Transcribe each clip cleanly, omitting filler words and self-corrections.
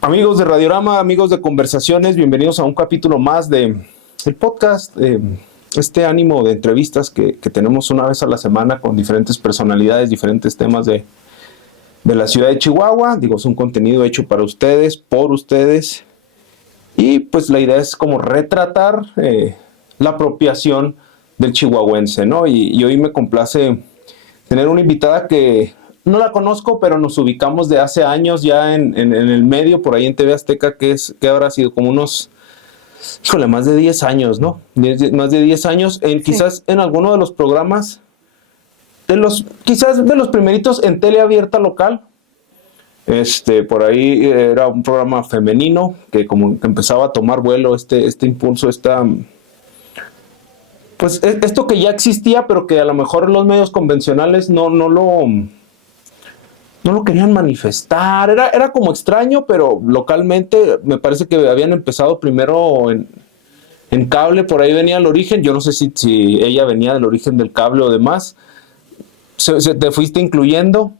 Amigos de Radiorama, amigos de Conversaciones, bienvenidos a un capítulo más del podcast, este ánimo de entrevistas que tenemos una vez a la semana con diferentes personalidades, diferentes temas de la ciudad de Chihuahua. Digo, es un contenido hecho para ustedes, por ustedes, y pues la idea es como retratar la apropiación del chihuahuense, ¿no? Y hoy me complace tener una invitada que no la conozco, pero nos ubicamos de hace años ya en el medio, por ahí en TV Azteca, que habrá sido como unos, más de 10 años, ¿no? Más de 10 años, quizás en alguno de los programas, quizás de los primeritos en tele abierta local. Por ahí era un programa femenino que como que empezaba a tomar vuelo este impulso, pues esto que ya existía, pero que a lo mejor los medios convencionales no lo querían manifestar. Era como extraño, pero localmente me parece que habían empezado primero en cable, por ahí venía el origen. Yo no sé si ella venía del origen del cable o demás. Te fuiste incluyendo,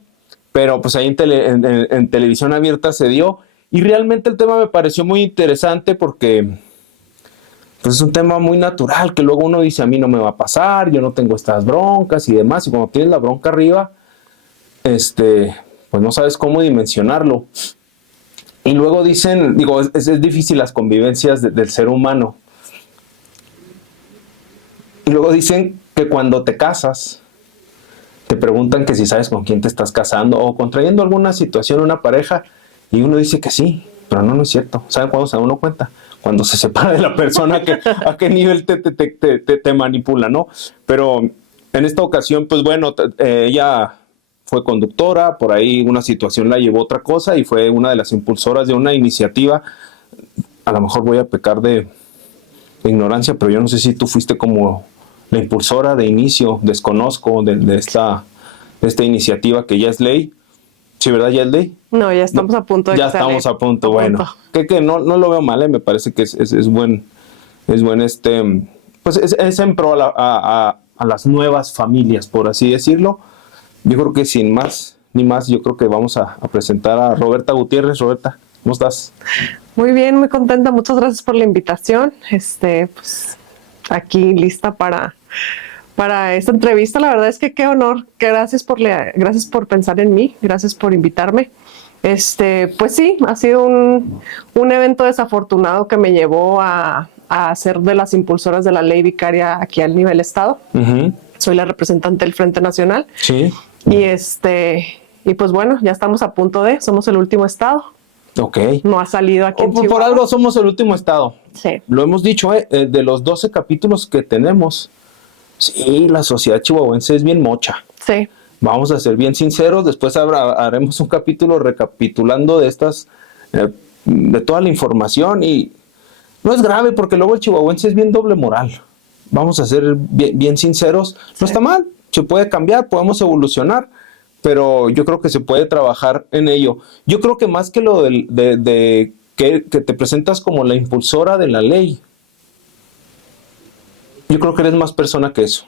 pero pues ahí en televisión abierta se dio. Y realmente el tema me pareció muy interesante porque pues es un tema muy natural, que luego uno dice, a mí no me va a pasar, yo no tengo estas broncas y demás. Y cuando tienes la bronca arriba, pues no sabes cómo dimensionarlo. Y luego dicen, digo, es difícil las convivencias del ser humano. Y luego dicen que cuando te casas, te preguntan que si sabes con quién te estás casando o contrayendo alguna situación, una pareja, y uno dice que sí, pero no es cierto. ¿Saben cuándo se da uno cuenta? Cuando se separa de la persona, a qué nivel te manipula, ¿no? Pero en esta ocasión, pues bueno, ella fue conductora, por ahí una situación la llevó a otra cosa y fue una de las impulsoras de una iniciativa. A lo mejor voy a pecar de ignorancia, pero yo no sé si tú fuiste como la impulsora de inicio, desconozco, de esta iniciativa que ya es ley. ¿Sí, verdad? ¿Ya es ley? No, ya estamos a punto de ya que estamos a punto, bueno. Que no lo veo mal, me parece que es buen, pues es en pro a las nuevas familias, por así decirlo. Yo creo que sin más ni más, yo creo que vamos a presentar a Roberta Gutiérrez. Roberta, ¿cómo estás? Muy bien, muy contenta. Muchas gracias por la invitación. Pues aquí lista para esta entrevista. La verdad es que qué honor. Gracias por pensar en mí. Gracias por invitarme. Pues sí, ha sido un evento desafortunado que me llevó a ser de las impulsoras de la ley vicaria aquí al nivel estado. Uh-huh. Soy la representante del Frente Nacional. Sí. Y pues bueno, ya estamos a punto somos el último estado. Ok. No ha salido aquí en Chihuahua. Por algo somos el último estado. Sí. Lo hemos dicho, de los 12 capítulos que tenemos, sí, la sociedad chihuahuense es bien mocha. Sí. Vamos a ser bien sinceros, después haremos un capítulo recapitulando de de toda la información, y no es grave porque luego el chihuahuense es bien doble moral. Vamos a ser bien sinceros, no está mal, se puede cambiar, podemos evolucionar, pero yo creo que se puede trabajar en ello. Yo creo que más que lo de que te presentas como la impulsora de la ley, yo creo que eres más persona que eso.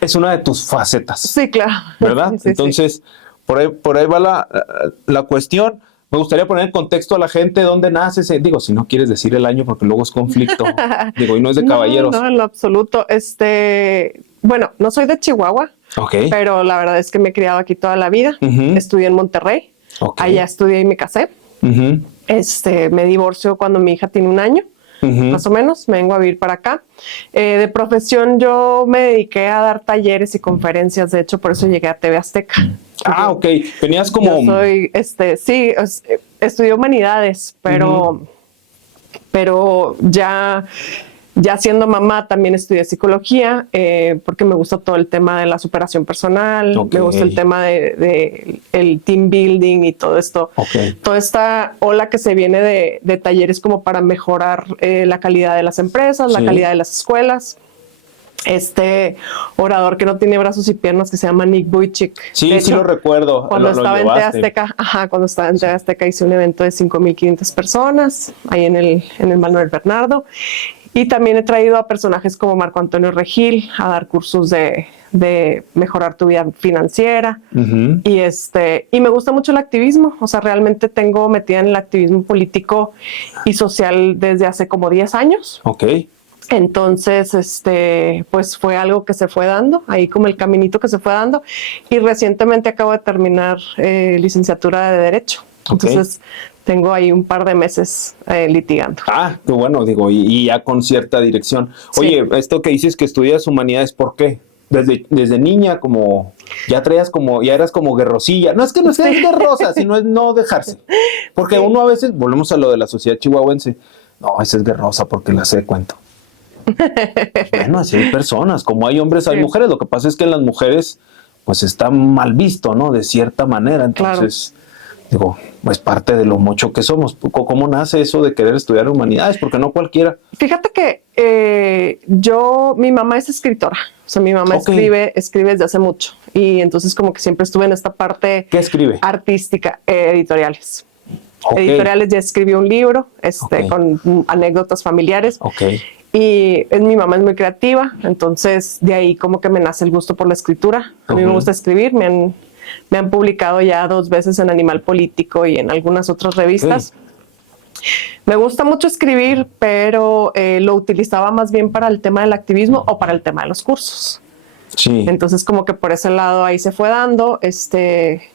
Es una de tus facetas. Sí, claro. ¿Verdad? Sí, entonces, sí. Por ahí va la cuestión. Me gustaría poner en contexto a la gente dónde naces. Digo, si no quieres decir el año porque luego es conflicto. Digo, y no es de caballeros. No, en lo absoluto. Bueno, no soy de Chihuahua, okay, pero la verdad es que me he criado aquí toda la vida. Uh-huh. Estudié en Monterrey. Okay. Allá estudié y me casé. Uh-huh. Me divorcio cuando mi hija tiene 1 año. Uh-huh. Más o menos, me vengo a vivir para acá. De profesión yo me dediqué a dar talleres y conferencias, de hecho por eso llegué a TV Azteca. Ah, ok, venías como... Yo soy, sí, estudié humanidades, pero, uh-huh, pero ya siendo mamá también estudié psicología, porque me gusta todo el tema de la superación personal, okay, me gusta el tema de el team building y todo esto, okay, toda esta ola que se viene de talleres como para mejorar la calidad de las empresas, sí, la calidad de las escuelas. Orador que no tiene brazos y piernas que se llama Nick Vujicic. Sí, de hecho, sí lo recuerdo. Cuando estaba en TV Azteca, cuando estaba en TV Azteca hice un evento de 5,500 personas ahí en el Manuel Bernardo. Y también he traído a personajes como Marco Antonio Regil a dar cursos de mejorar tu vida financiera. Y me gusta mucho el activismo. O sea, realmente tengo metida en el activismo político y social desde hace como 10 años. Ok. Entonces, pues fue algo que se fue dando, ahí como el caminito que se fue dando. Y recientemente acabo de terminar licenciatura de Derecho. Entonces, tengo ahí un par de meses litigando. Ah, qué bueno, digo, y ya con cierta dirección. Oye, sí. Esto que dices que estudias humanidades, ¿por qué? Desde niña, como ya eras como guerrosilla. No es que no seas guerrosa, sino es no dejarse. Porque uno a veces, volvemos a lo de la sociedad chihuahuense, no, esa es guerrosa porque la sé de cuento. Bueno, así hay personas, como hay hombres, hay mujeres. Lo que pasa es que en las mujeres, pues está mal visto, ¿no? De cierta manera. Entonces, digo, es parte de lo mucho que somos. ¿Cómo nace eso de querer estudiar humanidades? Porque no cualquiera. Fíjate que mi mamá es escritora. O sea, mi mamá escribe desde hace mucho. Y entonces como que siempre estuve en esta parte. ¿Qué escribe? Artística, editoriales. Editoriales, ya escribió un libro con anécdotas familiares. Y mi mamá es muy creativa, entonces de ahí como que me nace el gusto por la escritura. A mí me gusta escribir, me han publicado ya 2 veces en Animal Político y en algunas otras revistas. Me gusta mucho escribir, pero lo utilizaba más bien para el tema del activismo o para el tema de los cursos. Sí. Entonces como que por ese lado ahí se fue dando.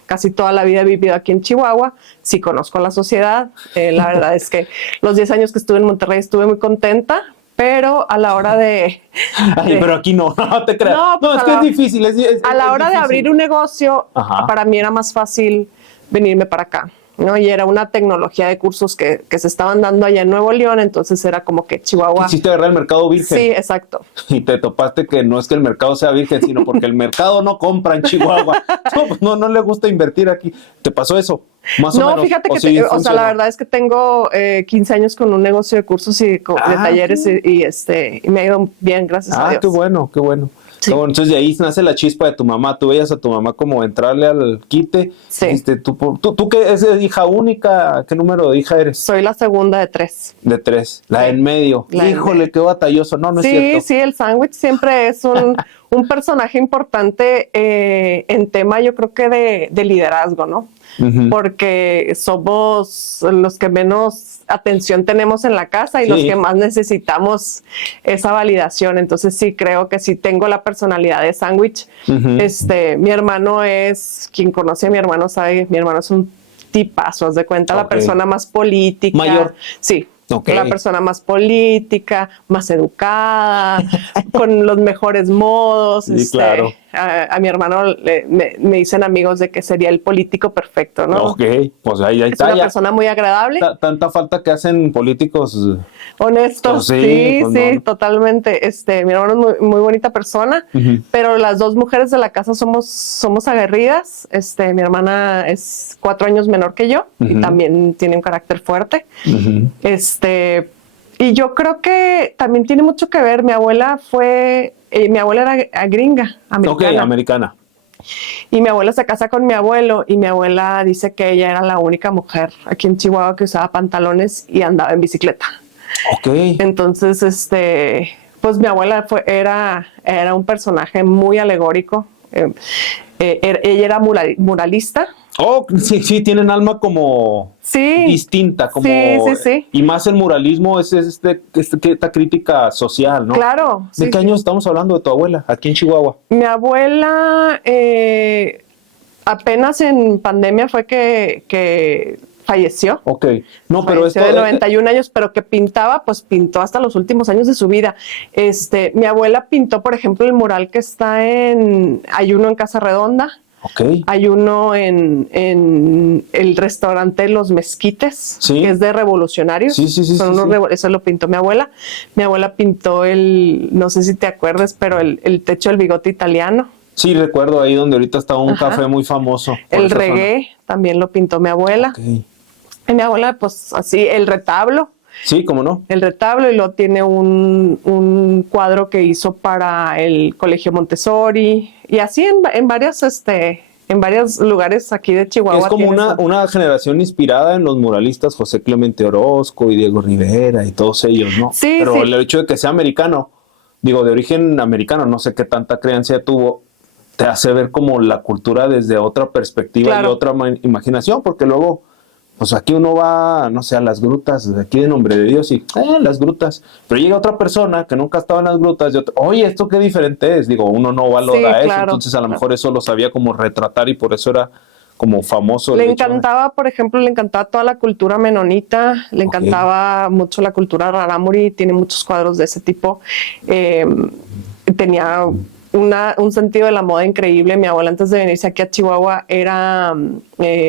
Casi toda la vida he vivido aquí en Chihuahua, sí conozco la sociedad. La verdad es que los 10 años que estuve en Monterrey estuve muy contenta, pero a la hora de... Ay, pero aquí no te creas. No, es que es difícil. A la hora de abrir un negocio, para mí era más fácil venirme para acá, ¿no? Y era una tecnología de cursos que se estaban dando allá en Nuevo León, entonces era como que Chihuahua... Quisiste agarrar el mercado virgen. Sí, exacto. Y te topaste que no es que el mercado sea virgen, sino porque el mercado no compra en Chihuahua. No le gusta invertir aquí. ¿Te pasó eso? Más o menos. No, fíjate que la verdad es que tengo 15 años con un negocio de cursos y de talleres y me ha ido bien, gracias a Dios. Qué bueno, qué bueno. Sí. Entonces de ahí nace la chispa de tu mamá. Tú veías a tu mamá como entrarle al quite. Sí. ¿Tú qué es hija única? ¿Qué número de hija eres? Soy la segunda de 3. De 3. La en medio. Híjole, qué batalloso. No es cierto. Sí, el sándwich siempre es un personaje importante en tema, yo creo que de liderazgo, ¿no? Porque somos los que menos atención tenemos en la casa y los que más necesitamos esa validación. Entonces sí creo que sí tengo la personalidad de sándwich. Mi hermano quien conoce a mi hermano sabe, mi hermano es un tipazo, haz de cuenta, la persona más política. ¿Mayor? Sí. La persona más política, más educada, con los mejores modos. Sí, claro. A mi hermano me dicen amigos de que sería el político perfecto, ¿no? Ok, pues ahí está. Es una persona muy agradable. Tanta falta que hacen políticos honestos. Sí, totalmente. Mi hermano es muy bonita persona, pero las 2 mujeres de la casa somos aguerridas. Mi hermana es 4 años menor que yo y también tiene un carácter fuerte. Y yo creo que también tiene mucho que ver. Mi abuela era gringa, americana. Americana. Y mi abuela se casa con mi abuelo y mi abuela dice que ella era la única mujer aquí en Chihuahua que usaba pantalones y andaba en bicicleta. Entonces, pues mi abuela era un personaje muy alegórico. Ella era muralista. Sí, tienen alma como distinta, como sí. Y más el muralismo es esta crítica social, ¿no? Claro. ¿De qué años estamos hablando de tu abuela aquí en Chihuahua? Mi abuela apenas en pandemia fue que falleció. Pero esto de 91 años, pero que pintaba, pues pintó hasta los últimos años de su vida. Mi abuela pintó, por ejemplo, el mural que está hay uno en Casa Redonda. Hay uno en el restaurante Los Mezquites, que es de revolucionarios. Eso lo pintó mi abuela. Mi abuela pintó no sé si te acuerdas, pero el techo del Bigote Italiano. Sí, recuerdo ahí donde ahorita está un café muy famoso. El reggae también lo pintó mi abuela. Y mi abuela, pues así, el retablo. Sí, cómo no. El retablo, y luego tiene un cuadro que hizo para el Colegio Montessori, y así en varias En varios lugares aquí de Chihuahua. Es como una generación inspirada en los muralistas José Clemente Orozco y Diego Rivera y todos ellos, ¿no? Sí, pero sí. el hecho de que sea americano, digo, de origen americano, no sé qué tanta creencia tuvo, te hace ver como la cultura desde otra perspectiva Claro. y otra imaginación, porque luego, pues aquí uno va, no sé, a las grutas, de aquí de Nombre de Dios, y las grutas, pero llega otra persona que nunca estaba en las grutas, y oye, ¿esto qué diferente es? Digo, uno no valora eso, entonces a lo mejor eso lo sabía como retratar y por eso era como famoso. Le encantaba, por ejemplo, le encantaba toda la cultura menonita, le encantaba mucho la cultura rarámuri, tiene muchos cuadros de ese tipo. Tenía un sentido de la moda increíble. Mi abuela, antes de venirse aquí a Chihuahua, era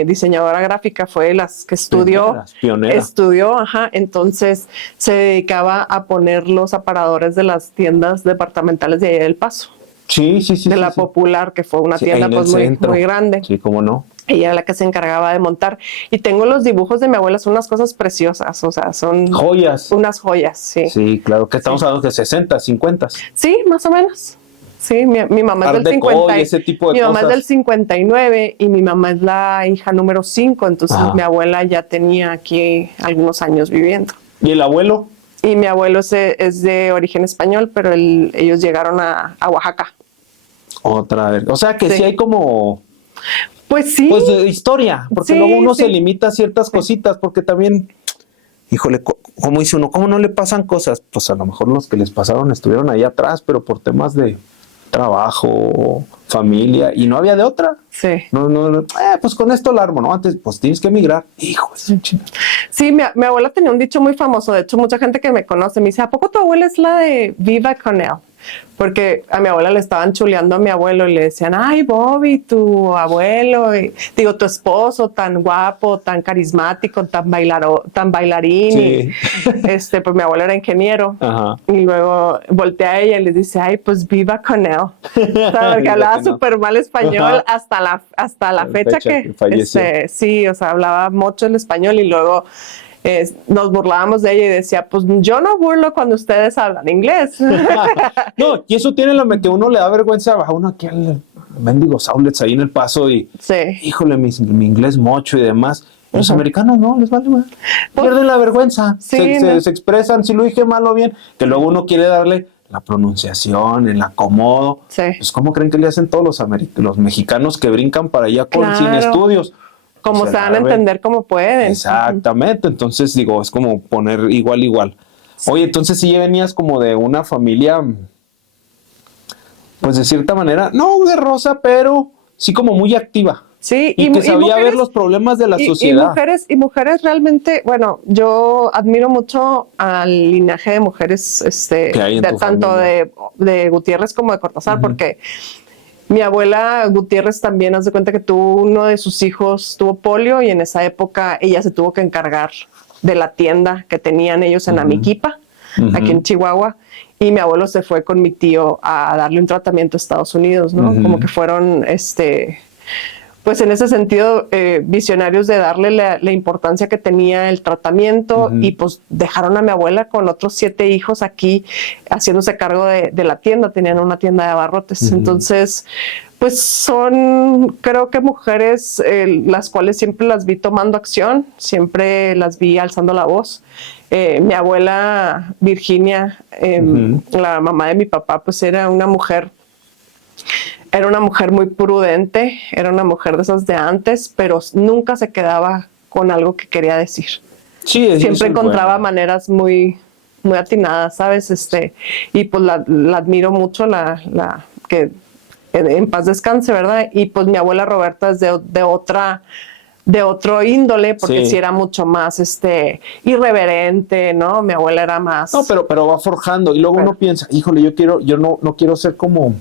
diseñadora gráfica, fue de las que estudió. Pionera. Estudió, entonces se dedicaba a poner los aparadores de las tiendas departamentales de allá del Paso. Sí. De la Popular, que fue una tienda pues muy grande. Sí, cómo no. Ella era la que se encargaba de montar. Y tengo los dibujos de mi abuela, son unas cosas preciosas, o sea, son... Joyas. Unas joyas, sí. Sí, claro, que estamos hablando de 60, 50. Sí, más o menos. Sí, mi mamá es del 50. Ese tipo de mi cosas. mamá es del 59 y mi mamá es la hija número 5, entonces mi abuela ya tenía aquí algunos años viviendo. ¿Y el abuelo? Y mi abuelo es de origen español, pero ellos llegaron a Oaxaca. Otra vez. O sea que sí hay como... Pues sí. Pues de historia, porque luego uno se limita a ciertas cositas, porque también, híjole, como dice uno, ¿cómo no le pasan cosas? Pues a lo mejor los que les pasaron estuvieron ahí atrás, pero por temas de trabajo, familia, y no había de otra. Sí. Pues con esto la armo, ¿no? Antes, pues tienes que emigrar. Hijo, sí, mi abuela tenía un dicho muy famoso, de hecho mucha gente que me conoce me dice, ¿a poco tu abuela es la de Viva con él? Porque a mi abuela le estaban chuleando a mi abuelo y le decían, ay, Bobby, tu abuelo, tu esposo tan guapo, tan carismático, tan bailarín. Sí. Y, pues mi abuelo era ingeniero. Ajá. Y luego voltea a ella y le dice, ay, pues viva con él. Porque hablaba súper mal español hasta la fecha que falleció. Sí, o sea, hablaba mucho el español y luego... nos burlábamos de ella y decía, pues yo no burlo cuando ustedes hablan inglés. No, y eso tiene que uno le da vergüenza a uno aquí al mendigos outlets ahí en El Paso y híjole, mi inglés mocho y demás. Los americanos no, les vale mal. Pierden la vergüenza, sí, se expresan, si lo dije mal o bien, que luego uno quiere darle la pronunciación, el acomodo. Sí. Pues ¿cómo creen que le hacen todos los mexicanos que brincan para allá sin estudios? Como se van a entender como pueden. Exactamente, entonces digo, es como poner igual. Oye, entonces sí venías como de una familia, pues de cierta manera, no guerrosa, pero sí como muy activa. Sí, y que sabía ver los problemas de la sociedad. Y mujeres realmente, bueno, yo admiro mucho al linaje de mujeres, tanto de Gutiérrez como de Cortázar, porque mi abuela Gutiérrez también, haz de cuenta que uno de sus hijos tuvo polio y en esa época ella se tuvo que encargar de la tienda que tenían ellos en Amiquipa, aquí en Chihuahua, y mi abuelo se fue con mi tío a darle un tratamiento a Estados Unidos, ¿no? Como que fueron, pues en ese sentido, visionarios de darle la importancia que tenía el tratamiento y pues dejaron a mi abuela con otros 7 hijos aquí haciéndose cargo de la tienda, tenían una tienda de abarrotes. Entonces, pues son, creo que mujeres las cuales siempre las vi tomando acción, siempre las vi alzando la voz. Mi abuela Virginia, la mamá de mi papá, pues era una mujer muy prudente, era una mujer de esas de antes, pero nunca se quedaba con algo que quería decir. Sí, siempre encontraba maneras muy atinadas, ¿sabes? Y pues la admiro mucho, que en paz descanse, ¿verdad? Y pues mi abuela Roberta es de otro índole, porque sí era mucho más irreverente, ¿no? Mi abuela era más... No, pero va forjando, y luego uno piensa, híjole, yo no quiero ser como...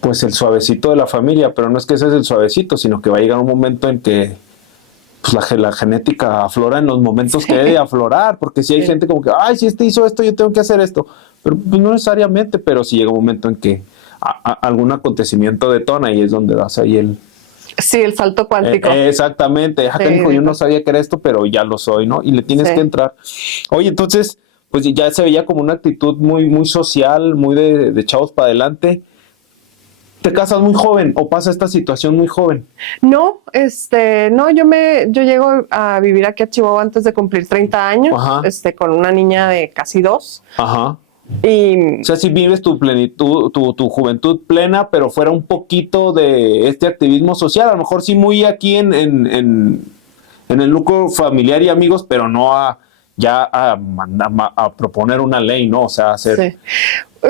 pues el suavecito de la familia, pero no es que ese es el suavecito, sino que va a llegar un momento en que pues la genética aflora en los momentos que debe aflorar, porque si hay gente como que, ay, si hizo esto, yo tengo que hacer esto, pero pues no necesariamente, pero si llega un momento en que algún acontecimiento detona y es donde das ahí el salto cuántico. Exactamente, yo no sabía que era esto, pero ya lo soy, ¿no? Y le tienes que entrar. Oye, entonces, pues ya se veía como una actitud muy, muy social, muy de chavos para adelante. ¿Te casas muy joven o pasa esta situación muy joven? No, no, yo llego a vivir aquí a Chihuahua antes de cumplir 30 años, Ajá. con una niña de casi 2. Ajá. Y O sea, si vives tu plenitud, tu juventud plena, pero fuera un poquito de este activismo social, a lo mejor sí muy aquí en el núcleo familiar y amigos, pero no a proponer una ley, ¿no? O sea, hacer... sí.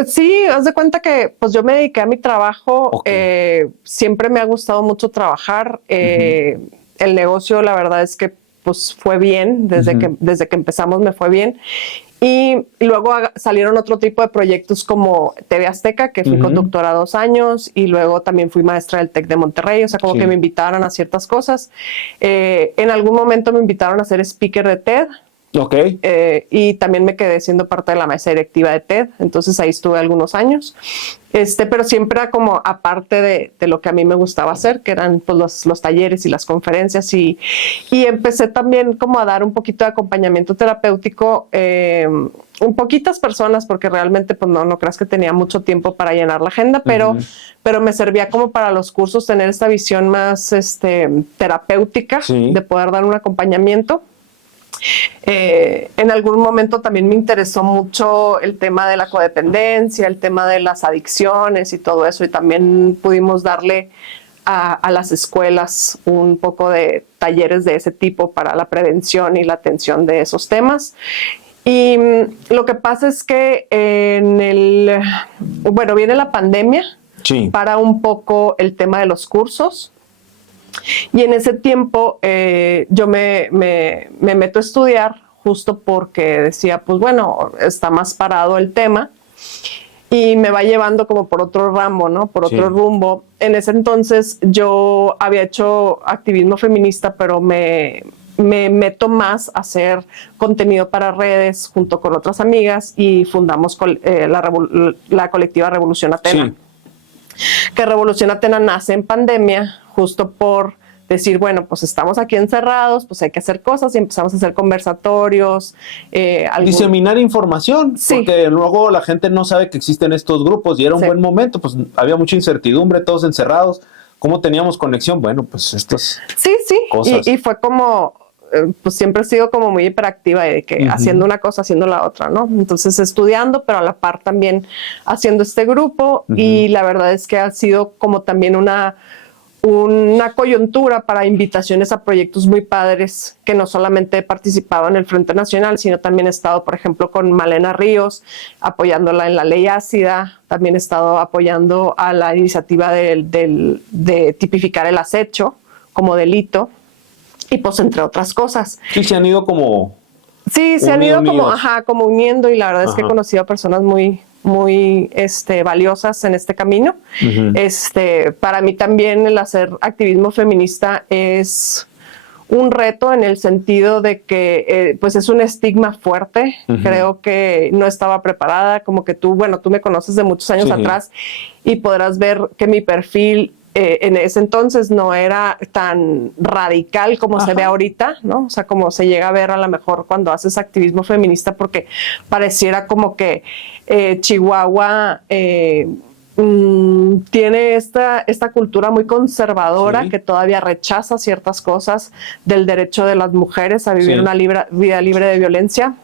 Sí, haz de cuenta que pues yo me dediqué a mi trabajo, Ok. siempre me ha gustado mucho trabajar, el negocio la verdad es que pues fue bien, desde que empezamos me fue bien. Y luego salieron otro tipo de proyectos como TV Azteca, que fui conductora 2 años, y luego también fui maestra del TEC de Monterrey, o sea, como que me invitaron a ciertas cosas. En algún momento me invitaron a ser speaker de TED. Ok. Y también me quedé siendo parte de la mesa directiva de TED, entonces ahí estuve algunos años, pero siempre era como aparte de lo que a mí me gustaba hacer, que eran pues, los talleres y las conferencias, y empecé también como a dar un poquito de acompañamiento terapéutico, un poquitas personas, porque realmente pues no creas que tenía mucho tiempo para llenar la agenda, pero me servía como para los cursos tener esta visión más terapéutica, de poder dar un acompañamiento. En algún momento también me interesó mucho el tema de la codependencia, el tema de las adicciones y todo eso, y también pudimos darle a las escuelas un poco de talleres de ese tipo para la prevención y la atención de esos temas. Y lo que pasa es que viene la pandemia, para un poco el tema de los cursos. Y en ese tiempo yo me meto a estudiar justo porque decía, pues bueno, está más parado el tema y me va llevando como por otro ramo, ¿no? Por otro rumbo. En ese entonces yo había hecho activismo feminista, pero me meto más a hacer contenido para redes junto con otras amigas y fundamos la colectiva Revolución Atena. Que Revolución Atena nace en pandemia justo por decir, bueno, pues estamos aquí encerrados, pues hay que hacer cosas y empezamos a hacer conversatorios. Diseminar información, porque luego la gente no sabe que existen estos grupos y era un buen momento, pues había mucha incertidumbre, todos encerrados. ¿Cómo teníamos conexión? Bueno, pues estas cosas. Y fue como, pues siempre he sido como muy hiperactiva de que haciendo una cosa, haciendo la otra, ¿no? Entonces estudiando, pero a la par también haciendo este grupo y la verdad es que ha sido como también una coyuntura para invitaciones a proyectos muy padres que no solamente he participado en el Frente Nacional, sino también he estado, por ejemplo, con Malena Ríos, apoyándola en la ley ácida, también he estado apoyando a la iniciativa de tipificar el acecho como delito, y pues entre otras cosas. Sí, se han ido como... Sí, se han ido como uniendo y la verdad es que he conocido a personas muy valiosas en este camino. Para mí también el hacer activismo feminista es un reto en el sentido de que pues es un estigma fuerte. Creo que no estaba preparada, como que tú me conoces de muchos años atrás y podrás ver que mi perfil en ese entonces no era tan radical como se ve ahorita, ¿no? O sea, como se llega a ver a lo mejor cuando haces activismo feminista, porque pareciera como que Chihuahua tiene esta cultura muy conservadora que todavía rechaza ciertas cosas del derecho de las mujeres a vivir una vida libre de violencia.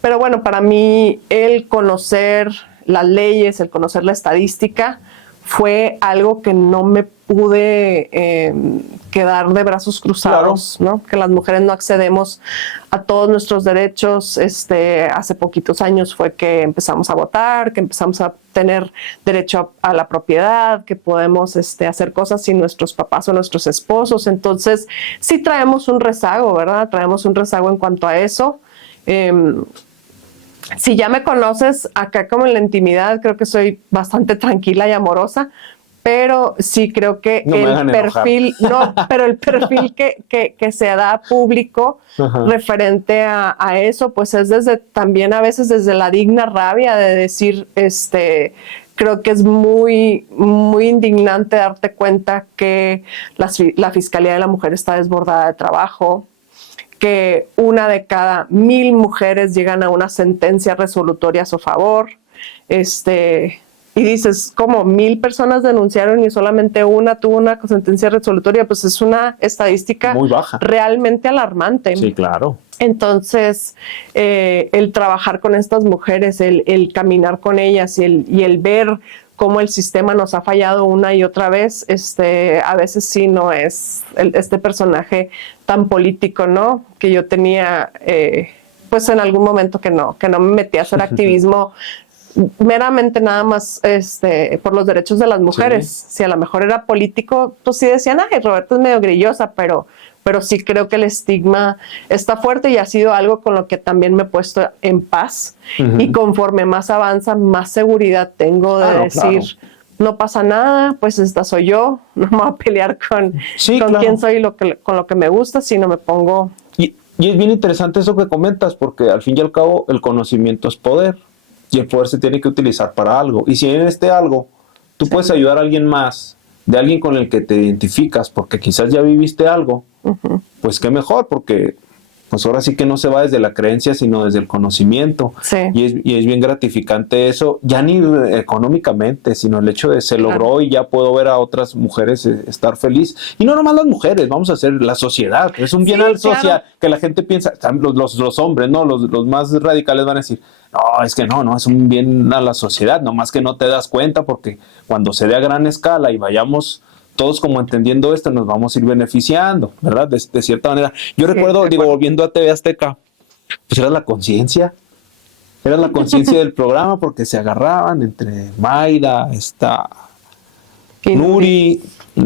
Pero bueno, para mí el conocer las leyes, el conocer la estadística, fue algo que no me pude quedar de brazos cruzados, ¿no? Que las mujeres no accedemos a todos nuestros derechos. Hace poquitos años fue que empezamos a votar, que empezamos a tener derecho a la propiedad, que podemos hacer cosas sin nuestros papás o nuestros esposos. Entonces, sí traemos un rezago, ¿verdad? Traemos un rezago en cuanto a eso. Si ya me conoces acá como en la intimidad, creo que soy bastante tranquila y amorosa, pero sí creo que el perfil que se da público referente a eso, pues es también a veces desde la digna rabia de decir, creo que es muy, muy indignante darte cuenta que la Fiscalía de la Mujer está desbordada de trabajo, que 1 de cada 1000 mujeres llegan a una sentencia resolutoria a su favor, y dices, como 1,000 personas denunciaron y solamente una tuvo una sentencia resolutoria, pues es una estadística muy baja, realmente alarmante. Sí, claro. Entonces, el trabajar con estas mujeres, el caminar con ellas y el ver cómo el sistema nos ha fallado una y otra vez, a veces sí no es este personaje tan político, ¿no? Que yo tenía, pues en algún momento que no me metí a hacer activismo meramente nada más por los derechos de las mujeres. Sí. Si a lo mejor era político, pues sí decían, ay, Roberto es medio grillosa, pero sí creo que el estigma está fuerte y ha sido algo con lo que también me he puesto en paz. Y conforme más avanza, más seguridad tengo de decir, no pasa nada, pues esta soy yo, no me voy a pelear con quién soy y con lo que me gusta, sino me pongo... Y es bien interesante eso que comentas, porque al fin y al cabo el conocimiento es poder y el poder se tiene que utilizar para algo. Y si en algo tú puedes ayudar a alguien más, de alguien con el que te identificas, porque quizás ya viviste algo, pues qué mejor, porque pues ahora sí que no se va desde la creencia, sino desde el conocimiento. Sí. Y es bien gratificante eso, ya ni económicamente, sino el hecho de se logró y ya puedo ver a otras mujeres estar feliz. Y no nomás las mujeres, vamos a hacer la sociedad. Es un bien social que la gente piensa, los hombres, ¿no? Los más radicales van a decir, no, es que no, es un bien a la sociedad, nomás que no te das cuenta porque cuando se dé a gran escala y vayamos todos como entendiendo esto, nos vamos a ir beneficiando, ¿verdad? De cierta manera. Yo recuerdo, volviendo a TV Azteca, pues era la conciencia del programa porque se agarraban entre Mayra, Nuri,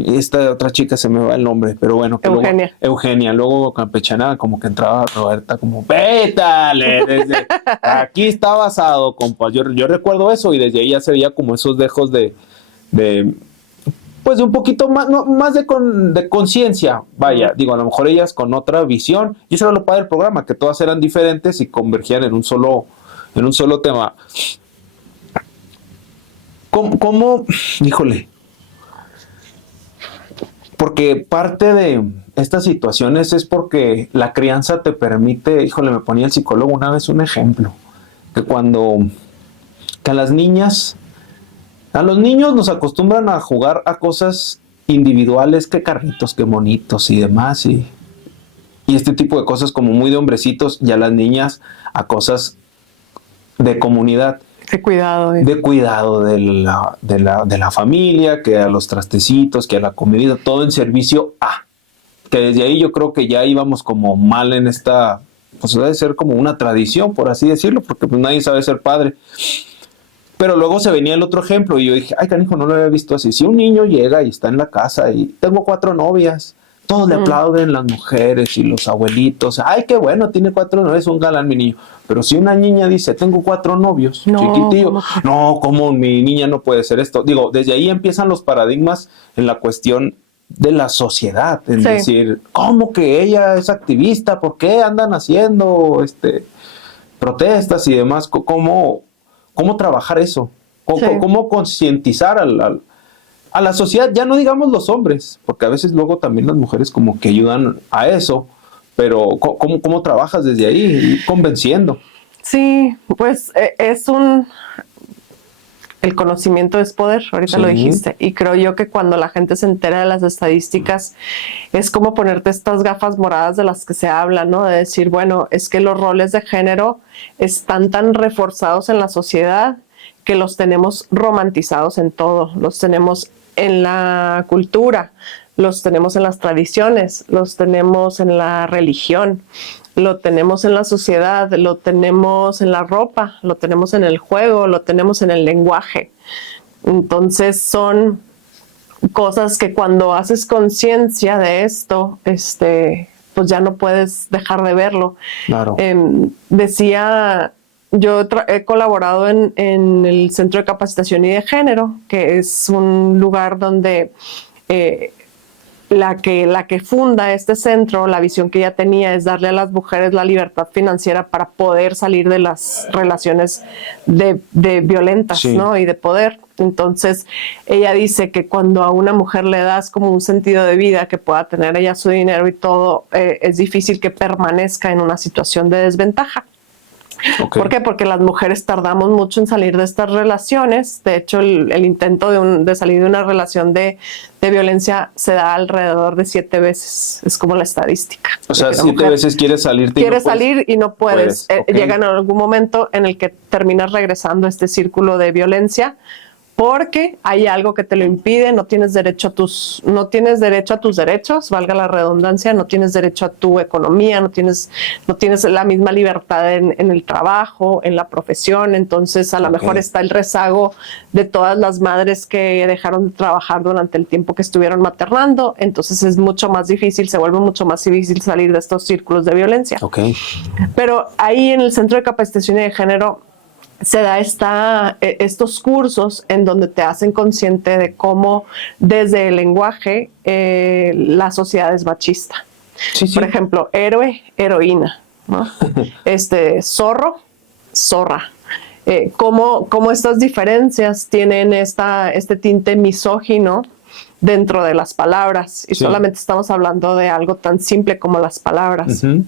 esta otra chica se me va el nombre, pero bueno. Eugenia. Luego campechana, como que entraba Roberta como, vétale, desde aquí está basado, compa. Yo recuerdo eso y desde ahí ya se veía como esos dejos de un poquito más, no, más de conciencia, vaya, digo, a lo mejor ellas con otra visión, y eso era lo padre del programa, que todas eran diferentes y convergían en un solo tema. ¿Cómo? Híjole, porque parte de estas situaciones es porque la crianza te permite, híjole, me ponía el psicólogo una vez un ejemplo, que a las niñas, a los niños nos acostumbran a jugar a cosas individuales, que carritos, que monitos y demás, y este tipo de cosas como muy de hombrecitos, y a las niñas a cosas de comunidad. De cuidado. De cuidado de la familia, que a los trastecitos, que a la comida, todo en servicio a. Que desde ahí yo creo que ya íbamos como mal en esta, pues debe ser como una tradición, por así decirlo, porque pues nadie sabe ser padre. Pero luego se venía el otro ejemplo y yo dije, ay, canijo, no lo había visto así. Si un niño llega y está en la casa y tengo 4 novias, todos le aplauden, las mujeres y los abuelitos. Ay, qué bueno, tiene 4 novias, un galán mi niño. Pero si una niña dice, tengo 4 novios, chiquitillo, no, ¿cómo mi niña no puede ser esto? Digo, desde ahí empiezan los paradigmas en la cuestión de la sociedad, en decir, ¿cómo que ella es activista? ¿Por qué andan haciendo protestas y demás? ¿Cómo trabajar eso? ¿Cómo concientizar a la sociedad? Ya no digamos los hombres, porque a veces luego también las mujeres como que ayudan a eso, pero ¿cómo trabajas desde ahí convenciendo? Sí, pues el conocimiento es poder, ahorita lo dijiste, y creo yo que cuando la gente se entera de las estadísticas es como ponerte estas gafas moradas de las que se habla, ¿no? De decir, bueno, es que los roles de género están tan reforzados en la sociedad que los tenemos romantizados en todo, los tenemos en la cultura, los tenemos en las tradiciones, los tenemos en la religión, lo tenemos en la sociedad, lo tenemos en la ropa, lo tenemos en el juego, lo tenemos en el lenguaje. Entonces son cosas que cuando haces conciencia de esto, pues ya no puedes dejar de verlo. Claro. Yo he colaborado en el Centro de Capacitación y de Género, que es un lugar donde la que funda este centro, la visión que ella tenía es darle a las mujeres la libertad financiera para poder salir de las relaciones de violentas, ¿no? Y de poder. Entonces, ella dice que cuando a una mujer le das como un sentido de vida, que pueda tener ella su dinero y todo, es difícil que permanezca en una situación de desventaja. Okay. ¿Por qué? Porque las mujeres tardamos mucho en salir de estas relaciones. De hecho, el intento de salir de una relación de violencia se da alrededor de 7 veces. Es como la estadística. O sea, 7 veces quieres salirte. Quieres salir y no puedes. Okay. Llega en algún momento en el que terminas regresando a este círculo de violencia, porque hay algo que te lo impide. No tienes derecho a tus derechos, valga la redundancia, no tienes derecho a tu economía, no tienes la misma libertad en el trabajo, en la profesión. Entonces, a lo mejor está el rezago de todas las madres que dejaron de trabajar durante el tiempo que estuvieron maternando. Entonces, se vuelve mucho más difícil salir de estos círculos de violencia. Okay. Pero ahí en el Centro de Capacitación y de Género se da estos cursos en donde te hacen consciente de cómo desde el lenguaje la sociedad es machista. Sí. Por ejemplo, héroe, heroína, ¿no? Zorro, zorra. Cómo estas diferencias tienen este tinte misógino dentro de las palabras. Y solamente estamos hablando de algo tan simple como las palabras. Uh-huh.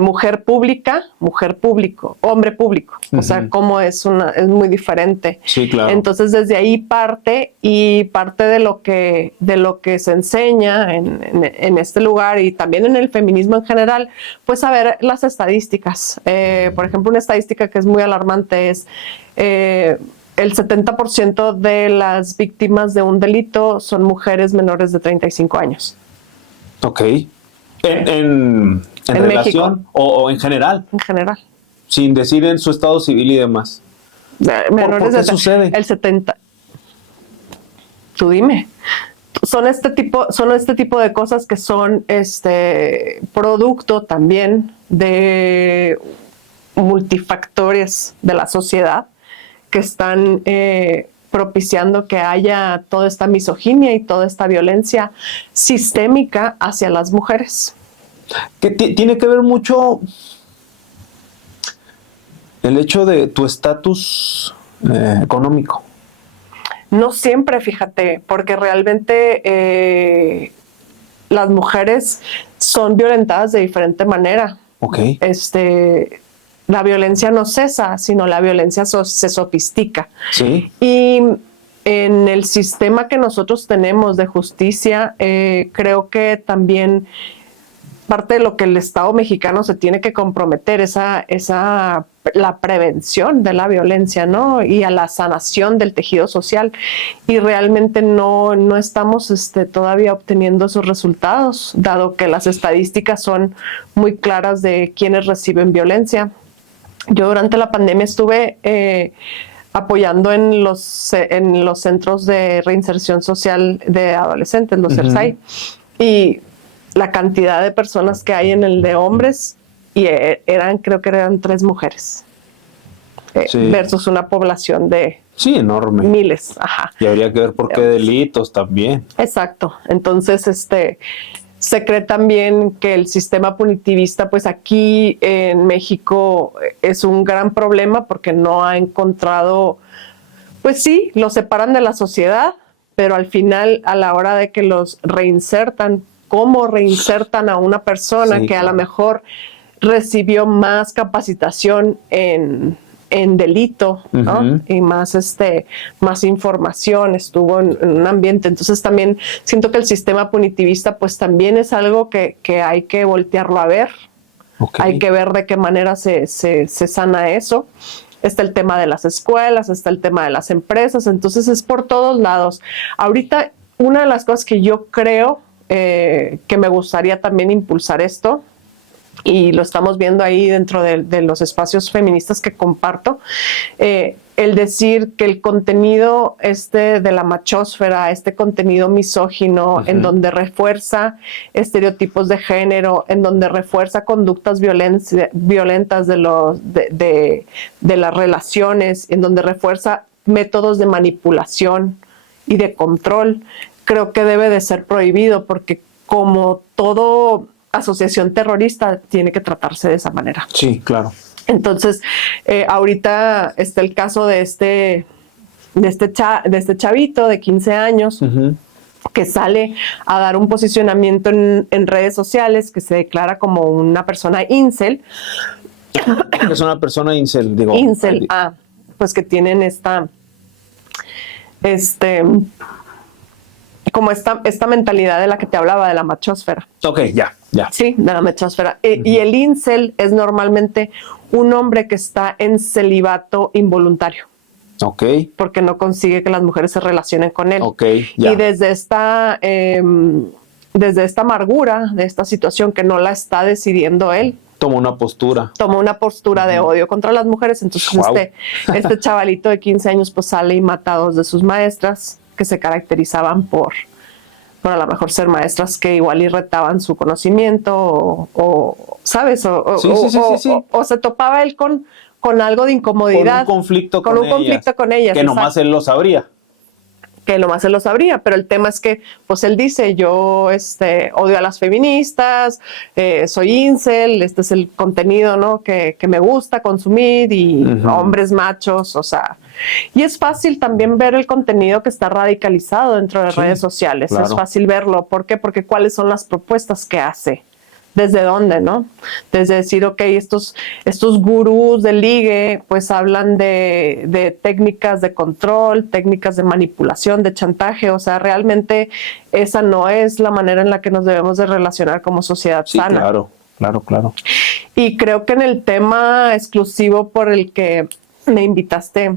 Mujer pública, mujer público, hombre público. Uh-huh. O sea, cómo es muy diferente. Sí, claro. Entonces, desde ahí parte de lo que se enseña en este lugar y también en el feminismo en general, pues saber las estadísticas. Por ejemplo, una estadística que es muy alarmante es el 70% de las víctimas de un delito son mujeres menores de 35 años. Ok. ¿En relación México. O en general? En general. Sin decir en su estado civil y demás. Menores ¿Por qué sucede? El 70. Tú dime. Son este tipo de cosas que son producto también de multifactores de la sociedad que están propiciando que haya toda esta misoginia y toda esta violencia sistémica hacia las mujeres. Que tiene que ver mucho el hecho de tu estatus económico. No siempre, fíjate, porque realmente las mujeres son violentadas de diferente manera. Okay. La violencia no cesa, sino la violencia se sofistica. Sí. Y en el sistema que nosotros tenemos de justicia, creo que también parte de lo que el Estado mexicano se tiene que comprometer es la prevención de la violencia, ¿no? Y a la sanación del tejido social. Y realmente no estamos todavía obteniendo esos resultados, dado que las estadísticas son muy claras de quienes reciben violencia. Yo durante la pandemia estuve apoyando en los centros de reinserción social de adolescentes, los CERSAI, y la cantidad de personas que hay en el de hombres, y creo que eran 3 mujeres, versus una población de enorme. Miles. Ajá. Y habría que ver por qué delitos también. Exacto. Entonces, se cree también que el sistema punitivista, pues aquí en México es un gran problema porque no ha encontrado, pues sí, los separan de la sociedad, pero al final, a la hora de que los reinsertan, ¿cómo reinsertan a una persona que a lo mejor recibió más capacitación en delito, ¿no? Uh-huh. Y más información, estuvo en un ambiente? Entonces también siento que el sistema punitivista pues también es algo que hay que voltearlo a ver. Okay. Hay que ver de qué manera se sana eso. Está el tema de las escuelas, está el tema de las empresas, entonces es por todos lados. Ahorita una de las cosas que yo creo que me gustaría también impulsar esto, y lo estamos viendo ahí dentro de los espacios feministas que comparto, el decir que el contenido de la machósfera, contenido misógino, uh-huh, en donde refuerza estereotipos de género, en donde refuerza conductas violentas de las relaciones, en donde refuerza métodos de manipulación y de control, creo que debe de ser prohibido, porque como todo asociación terrorista tiene que tratarse de esa manera. Sí, claro. Entonces, ahorita está el caso de este chavito de 15 años, uh-huh, que sale a dar un posicionamiento en redes sociales, que se declara como una persona incel. Es una persona incel, digo. Incel, pues que tienen como esta mentalidad de la que te hablaba, de la machósfera. Ok, ya. Sí, de la machósfera. Y el incel es normalmente un hombre que está en celibato involuntario. Ok. Porque no consigue que las mujeres se relacionen con él. Ok, ya. Y desde esta amargura, de esta situación que no la está decidiendo él, Toma una postura. De odio contra las mujeres. Entonces Wow. este chavalito de 15 años pues sale y mata a 2 de sus maestras que se caracterizaban por a lo mejor ser maestras que igual y retaban su conocimiento o ¿sabes? O se topaba él con algo de incomodidad. Con un conflicto con ellas. Que nomás él lo sabría. Que nomás él lo sabría, pero el tema es que, pues él dice, yo odio a las feministas, soy incel, este es el contenido, ¿no? que me gusta consumir y hombres machos, o sea. Y es fácil también ver el contenido que está radicalizado dentro de redes sociales, claro. Es fácil verlo. ¿Por qué? Porque cuáles son las propuestas que hace. ¿Desde dónde, no? Desde decir, ok, estos gurús del ligue, pues hablan de técnicas de control, técnicas de manipulación, de chantaje. O sea, realmente esa no es la manera en la que nos debemos de relacionar como sociedad sana. Claro. Y creo que en el tema exclusivo por el que me invitaste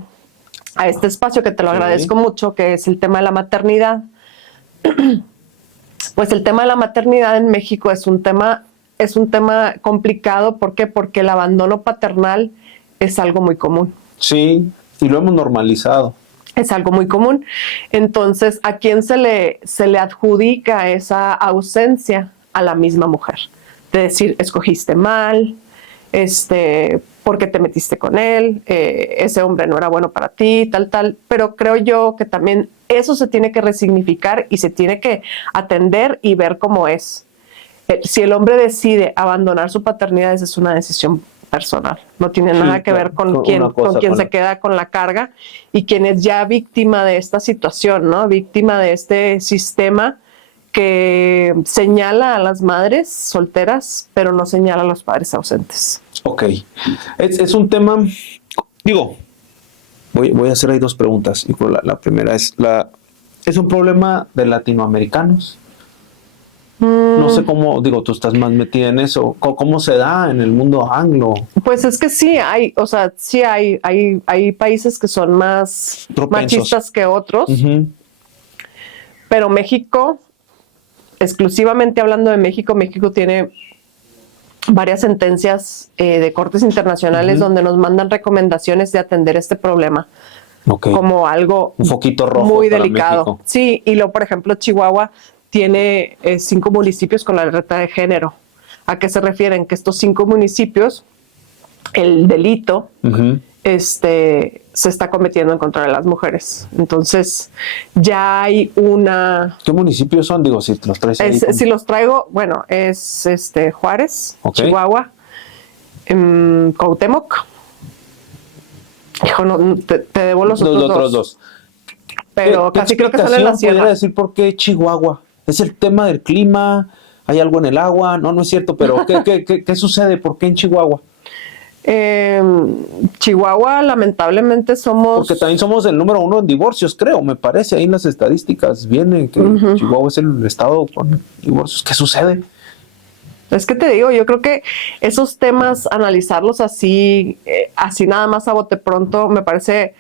a este espacio, que te lo agradezco mucho, que es el tema de la maternidad. Pues el tema de la maternidad en México es un tema complicado. ¿Por qué? Porque el abandono paternal es algo muy común. Sí, y lo hemos normalizado. Es algo muy común. Entonces, ¿a quién se le adjudica esa ausencia? A la misma mujer. De decir, escogiste mal, porque te metiste con él, ese hombre no era bueno para ti, tal. Pero creo yo que también eso se tiene que resignificar y se tiene que atender y ver cómo es. Si el hombre decide abandonar su paternidad, esa es una decisión personal. No tiene nada que ver con quién se queda con la carga y quién es ya víctima de esta situación, ¿no? Víctima de este sistema que señala a las madres solteras, pero no señala a los padres ausentes. Ok. Es un tema, digo, voy a hacer ahí 2 preguntas. La primera es un problema de latinoamericanos. No sé cómo, digo, tú estás más metida en eso. ¿Cómo se da en el mundo anglo? Pues es que sí hay países que son más machistas que otros. Pero México, exclusivamente hablando de México tiene varias sentencias de cortes internacionales donde nos mandan recomendaciones de atender este problema como algo un foquito rojo muy para delicado. México. Sí, y luego, por ejemplo, Chihuahua tiene 5 municipios con la alerta de género. ¿A qué se refieren? Que estos 5 municipios, el delito se está cometiendo en contra de las mujeres. Entonces, ya hay una... ¿Qué municipios son? Digo, si los traes ahí. Si los traigo, bueno, es Juárez, Chihuahua, Cuauhtémoc. Hijo, no, te debo los otros dos. Pero casi creo que son en la sierra. ¿Podría decir por qué Chihuahua? ¿Es el tema del clima? ¿Hay algo en el agua? No es cierto, pero ¿qué sucede? ¿Por qué en Chihuahua? Chihuahua, lamentablemente somos... Porque también somos el número 1 en divorcios, creo, me parece. Ahí en las estadísticas viene que Chihuahua es el estado con divorcios. ¿Qué sucede? Es que te digo, yo creo que esos temas, analizarlos así nada más a bote pronto, me parece...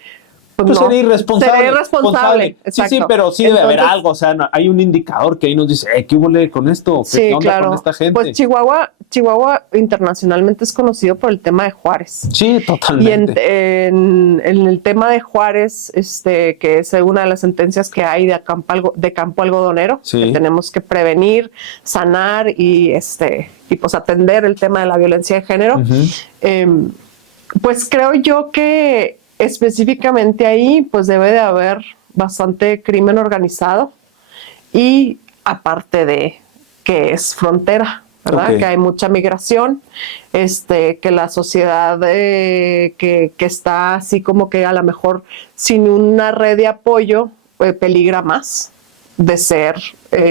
Pues no, sería irresponsable. Sería irresponsable. Sí, pero sí debe haber algo. O sea, hay un indicador que ahí nos dice, ¿qué hubo con esto? ¿Qué onda con esta gente? Pues Chihuahua internacionalmente es conocido por el tema de Juárez. Sí, totalmente. Y en el tema de Juárez, que es una de las sentencias que hay de campo algodonero, que tenemos que prevenir, sanar y pues atender el tema de la violencia de género. Pues creo yo que específicamente ahí, pues debe de haber bastante crimen organizado y aparte de que es frontera, ¿verdad? Que hay mucha migración, que la sociedad que está así como que a lo mejor sin una red de apoyo peligra más de ser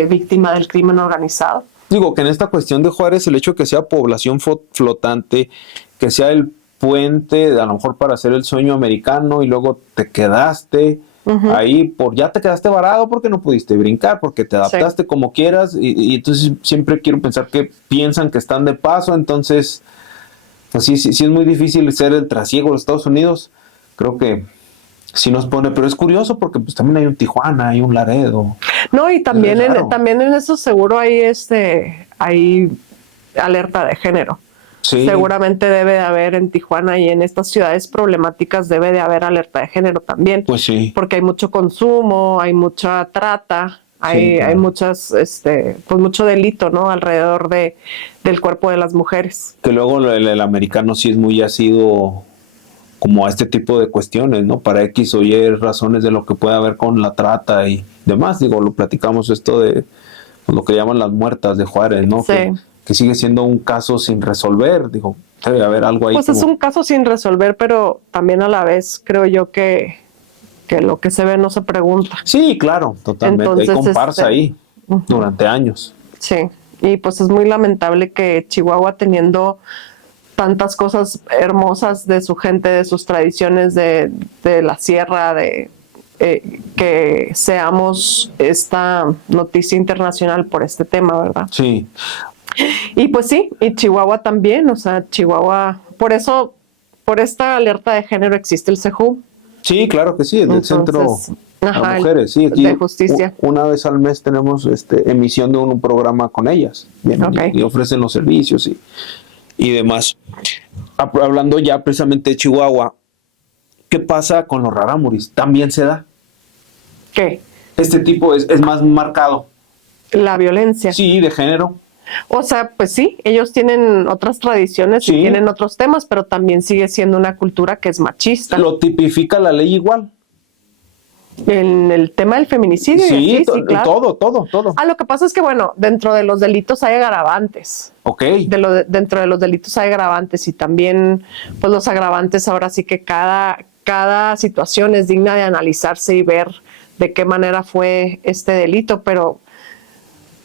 víctima del crimen organizado. Digo que en esta cuestión de Juárez, el hecho de que sea población flotante, que sea el puente, a lo mejor para hacer el sueño americano y luego te quedaste ahí, ya te quedaste varado porque no pudiste brincar, porque te adaptaste como quieras y entonces siempre quiero pensar que piensan que están de paso, entonces pues sí es muy difícil ser el trasiego de los Estados Unidos, creo que sí nos pone, pero es curioso porque pues también hay un Tijuana, hay un Laredo. No, y también también en eso seguro hay hay alerta de género. Sí. Seguramente debe de haber en Tijuana y en estas ciudades problemáticas debe de haber alerta de género también. Pues sí. Porque hay mucho consumo, hay mucha trata, hay muchas, pues mucho delito, ¿no? Alrededor del cuerpo de las mujeres. Que luego el americano sí es muy ácido como a este tipo de cuestiones, ¿no? Para X o Y razones de lo que puede haber con la trata y demás. Digo, lo platicamos esto de pues, lo que llaman las muertas de Juárez, ¿no? Sí. Que sigue siendo un caso sin resolver. Digo, debe haber algo ahí. Pues es un caso sin resolver, pero también a la vez creo yo que lo que se ve no se pregunta. Sí, claro, totalmente. Entonces, hay comparsa ahí durante años. Sí, y pues es muy lamentable que Chihuahua, teniendo tantas cosas hermosas de su gente, de sus tradiciones, de la sierra, que seamos esta noticia internacional por este tema, ¿verdad? Sí. Y pues sí, y Chihuahua también, o sea, Chihuahua, por esta alerta de género existe el CEJU. Sí, claro que sí, el Centro a Mujeres, sí, aquí de Justicia. Una vez al mes tenemos emisión de un programa con ellas, bien, y ofrecen los servicios y demás. Hablando ya precisamente de Chihuahua, ¿qué pasa con los rarámuris? ¿También se da? ¿Qué? Este tipo es más marcado. La violencia. Sí, de género. O sea, pues sí, ellos tienen otras tradiciones y tienen otros temas, pero también sigue siendo una cultura que es machista. ¿Lo tipifica la ley igual? En el tema del feminicidio. Sí, claro. todo. Lo que pasa es que, bueno, dentro de los delitos hay agravantes. Ok. Dentro de los delitos hay agravantes y también, pues los agravantes ahora sí que cada situación es digna de analizarse y ver de qué manera fue este delito, pero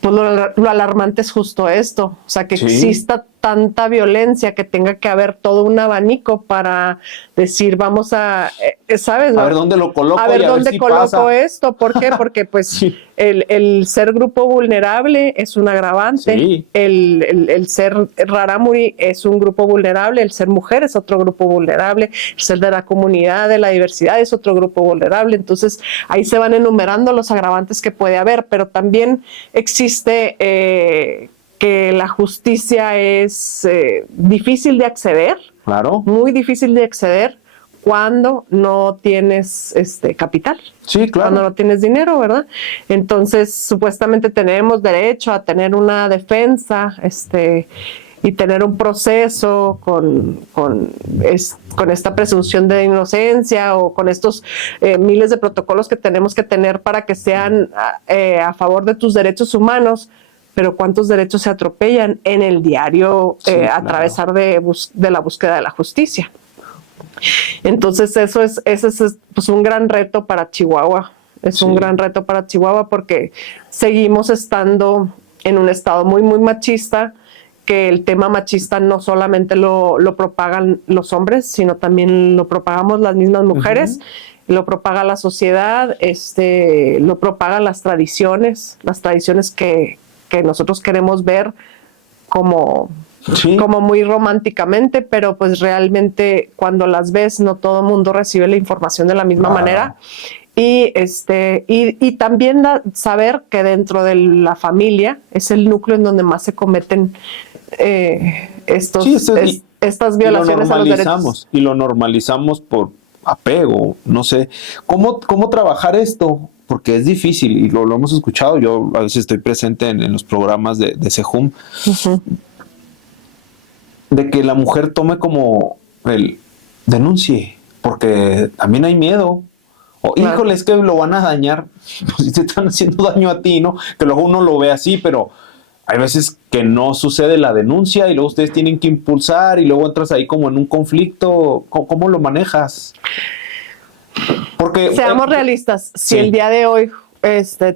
pues lo alarmante es justo esto, o sea, que exista tanta violencia, que tenga que haber todo un abanico para decir, vamos a, ¿sabes? A ver dónde lo coloco. A ver dónde coloco esto. ¿Por qué? Porque pues el ser grupo vulnerable es un agravante, el ser rarámuri es un grupo vulnerable, el ser mujer es otro grupo vulnerable, el ser de la comunidad, de la diversidad es otro grupo vulnerable. Entonces ahí se van enumerando los agravantes que puede haber, pero también existe que la justicia es difícil de acceder, claro, muy difícil de acceder cuando no tienes capital. Sí, claro. Cuando no tienes dinero, ¿verdad? Entonces, supuestamente tenemos derecho a tener una defensa, y tener un proceso con esta presunción de inocencia o con estos miles de protocolos que tenemos que tener para que sean a favor de tus derechos humanos. Pero ¿cuántos derechos se atropellan en el diario a travesar de la búsqueda de la justicia? Entonces ese es pues, un gran reto para Chihuahua. Es un gran reto para Chihuahua porque seguimos estando en un estado muy, muy machista, que el tema machista no solamente lo propagan los hombres, sino también lo propagamos las mismas mujeres. Lo propaga la sociedad, lo propagan las tradiciones que nosotros queremos ver como muy románticamente, pero pues realmente cuando las ves no todo el mundo recibe la información de la misma manera. Y también saber que dentro de la familia es el núcleo en donde más se cometen estas violaciones a los derechos. Y lo normalizamos por apego, no sé. ¿Cómo trabajar esto? Porque es difícil y lo hemos escuchado. Yo a veces estoy presente en los programas de CEJUM, de que la mujer tome como denuncie, porque también hay miedo. Híjole, es que lo van a dañar, pues si te están haciendo daño a ti, ¿no? Que luego uno lo ve así, pero hay veces que no sucede la denuncia y luego ustedes tienen que impulsar y luego entras ahí como en un conflicto. ¿Cómo lo manejas? Porque seamos realistas, si el día de hoy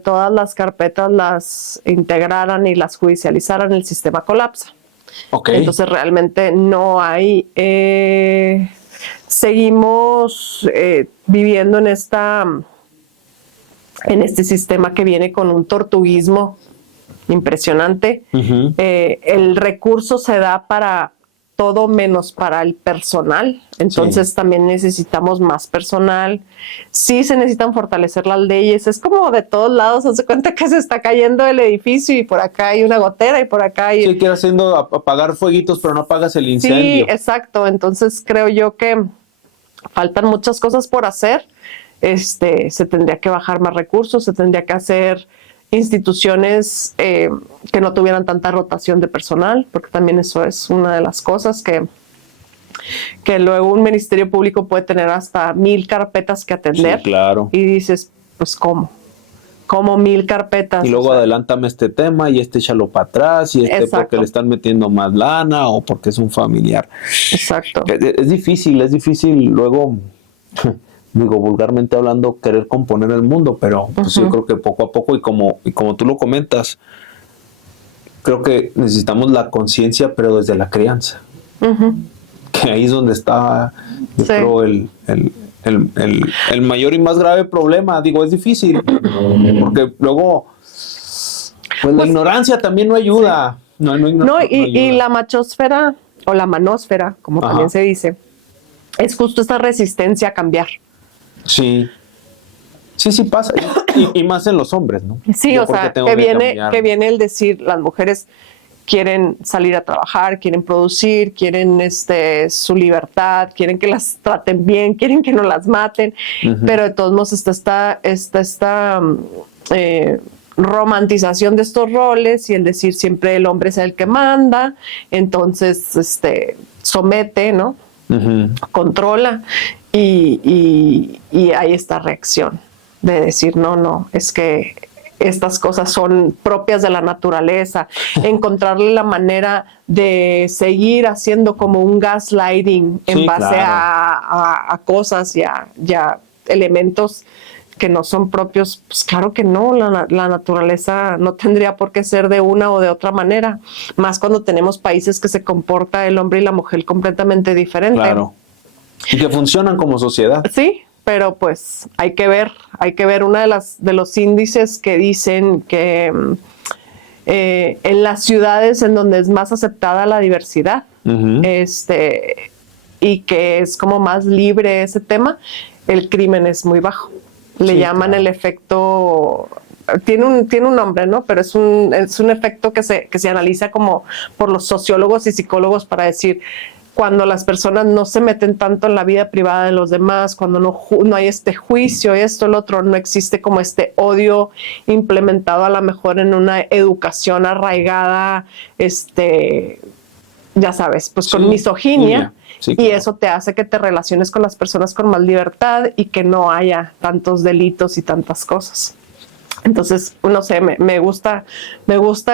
todas las carpetas las integraran y las judicializaran, el sistema colapsa. Okay. Entonces realmente no hay, seguimos viviendo en este sistema que viene con un tortuguismo impresionante. Uh-huh. El recurso se da para todo menos para el personal, entonces también necesitamos más personal. Sí se necesitan fortalecer las leyes, es como de todos lados, se cuenta que se está cayendo el edificio y por acá hay una gotera y por acá hay... Sí, que haciendo apagar fueguitos, pero no apagas el incendio. Sí, exacto, entonces creo yo que faltan muchas cosas por hacer. Se tendría que bajar más recursos, se tendría que hacer instituciones que no tuvieran tanta rotación de personal, porque también eso es una de las cosas que luego un ministerio público puede tener hasta 1,000 carpetas que atender. Sí, claro. Y dices, pues ¿cómo? ¿Cómo 1,000 carpetas? Y luego adelántame este tema y échalo para atrás y porque le están metiendo más lana o porque es un familiar. Exacto. Es difícil luego... digo, vulgarmente hablando, querer componer el mundo, pero pues yo creo que poco a poco y como tú lo comentas, creo que necesitamos la conciencia, pero desde la crianza. Que ahí es donde está, yo creo, el mayor y más grave problema. Digo, es difícil, porque luego, pues la ignorancia también no ayuda. Sí. No ayuda. Y la machosfera, o la manósfera, como también se dice, es justo esta resistencia a cambiar. Sí pasa, y más en los hombres, ¿no? Sí, o sea, que viene el decir, las mujeres quieren salir a trabajar, quieren producir, quieren su libertad, quieren que las traten bien, quieren que no las maten, pero de todos modos está esta romantización de estos roles y el decir siempre el hombre es el que manda, entonces somete, ¿no? Controla. Y hay esta reacción de decir, no, es que estas cosas son propias de la naturaleza, encontrarle la manera de seguir haciendo como un gaslighting en base a cosas y a elementos que no son propios. Pues claro que no, la naturaleza no tendría por qué ser de una o de otra manera, más cuando tenemos países que se comporta el hombre y la mujer completamente diferente. Claro. Y que funcionan como sociedad. Sí, pero pues hay que ver una de los índices que dicen que en las ciudades en donde es más aceptada la diversidad, y que es como más libre ese tema, el crimen es muy bajo. Le llaman el efecto, tiene un nombre, ¿no? Pero es un efecto que se analiza como por los sociólogos y psicólogos para decir, cuando las personas no se meten tanto en la vida privada de los demás, cuando no hay este juicio, esto, el otro, no existe como este odio implementado a lo mejor en una educación arraigada, ya sabes, pues con misoginia. Sí, claro. Y eso te hace que te relaciones con las personas con más libertad y que no haya tantos delitos y tantas cosas. Entonces, no sé, me gusta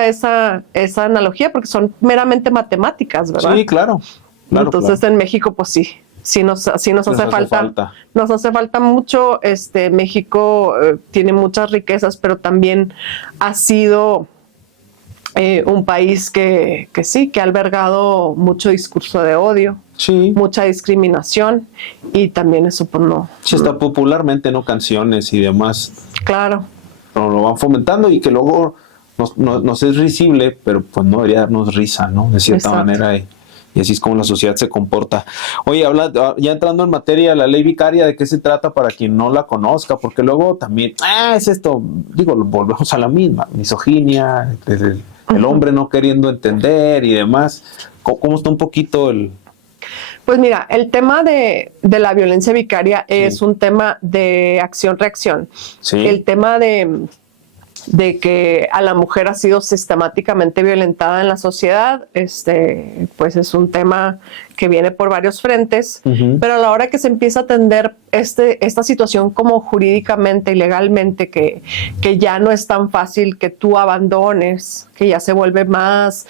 esa analogía porque son meramente matemáticas, ¿verdad? Sí, claro. Entonces en México pues sí nos hace falta. Nos hace falta mucho. México tiene muchas riquezas, pero también ha sido un país que ha albergado mucho discurso de odio, mucha discriminación, y también eso pues no. Sí, está popularmente, ¿no? Canciones y demás. Claro. Lo van fomentando y que luego nos es risible, pero pues no debería darnos risa, ¿no? De cierta manera. Y así es como la sociedad se comporta. Oye, ya entrando en materia, la ley vicaria, ¿de qué se trata para quien no la conozca? Porque luego también, es esto, digo, volvemos a la misma, misoginia, el hombre no queriendo entender y demás. ¿Cómo está un poquito el...? Pues mira, el tema de la violencia vicaria es un tema de acción-reacción. Sí. El tema de que a la mujer ha sido sistemáticamente violentada en la sociedad, pues es un tema que viene por varios frentes, pero a la hora que se empieza a atender esta situación como jurídicamente y legalmente, que ya no es tan fácil que tú abandones, que ya se vuelve más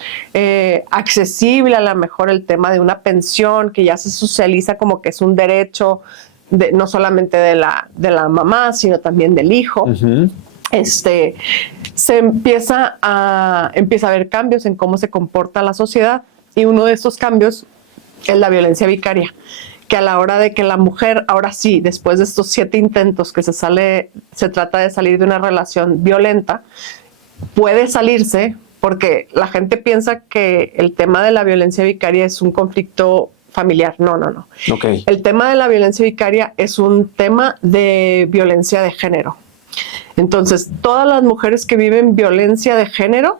accesible a lo mejor el tema de una pensión, que ya se socializa como que es un derecho no solamente de la mamá, sino también del hijo. se empieza a haber cambios en cómo se comporta la sociedad, y uno de estos cambios es la violencia vicaria, que a la hora de que la mujer, ahora sí, después de estos 7 intentos que se trata de salir de una relación violenta, puede salirse, porque la gente piensa que el tema de la violencia vicaria es un conflicto familiar. No. Okay. El tema de la violencia vicaria es un tema de violencia de género. Entonces, todas las mujeres que viven violencia de género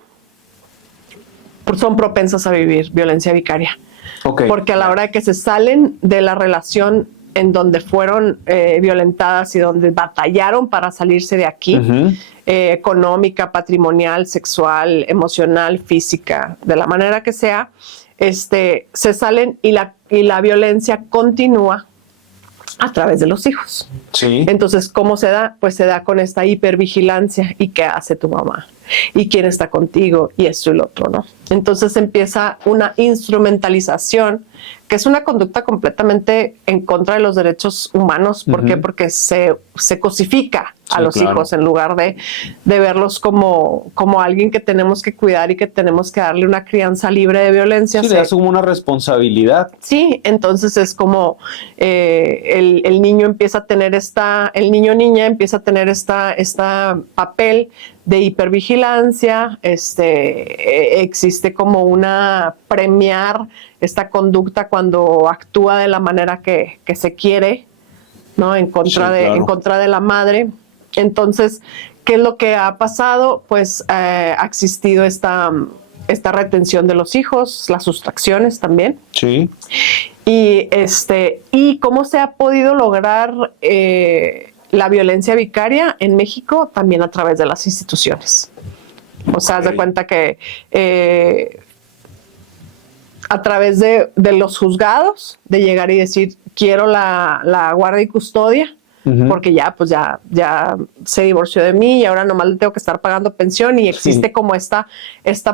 son propensas a vivir violencia vicaria. Okay. Porque a la hora de que se salen de la relación en donde fueron violentadas y donde batallaron para salirse de aquí, económica, patrimonial, sexual, emocional, física, de la manera que sea, se salen y la violencia continúa a través de los hijos. Sí. Entonces, ¿cómo se da? Pues se da con esta hipervigilancia. ¿Y qué hace tu mamá? ¿Y quién está contigo? Y esto y lo otro, ¿no? Entonces empieza una instrumentalización, que es una conducta completamente en contra de los derechos humanos. ¿Por qué? Porque se cosifica a los hijos en lugar de verlos como alguien que tenemos que cuidar y que tenemos que darle una crianza libre de violencia. Sí, le das como una responsabilidad. Sí, entonces es como el niño empieza a tener el niño o niña empieza a tener esta papel de hipervigilancia, existe como una premiar esta conducta cuando actúa de la manera que se quiere, ¿no? En contra de la madre. Entonces, ¿qué es lo que ha pasado? Pues ha existido esta retención de los hijos, las sustracciones también. Sí. Y cómo se ha podido lograr la violencia vicaria en México también a través de las instituciones. O sea, haz de cuenta que a través de los juzgados, de llegar y decir, quiero la guardia y custodia, porque ya se divorció de mí y ahora nomás le tengo que estar pagando pensión, y existe como esta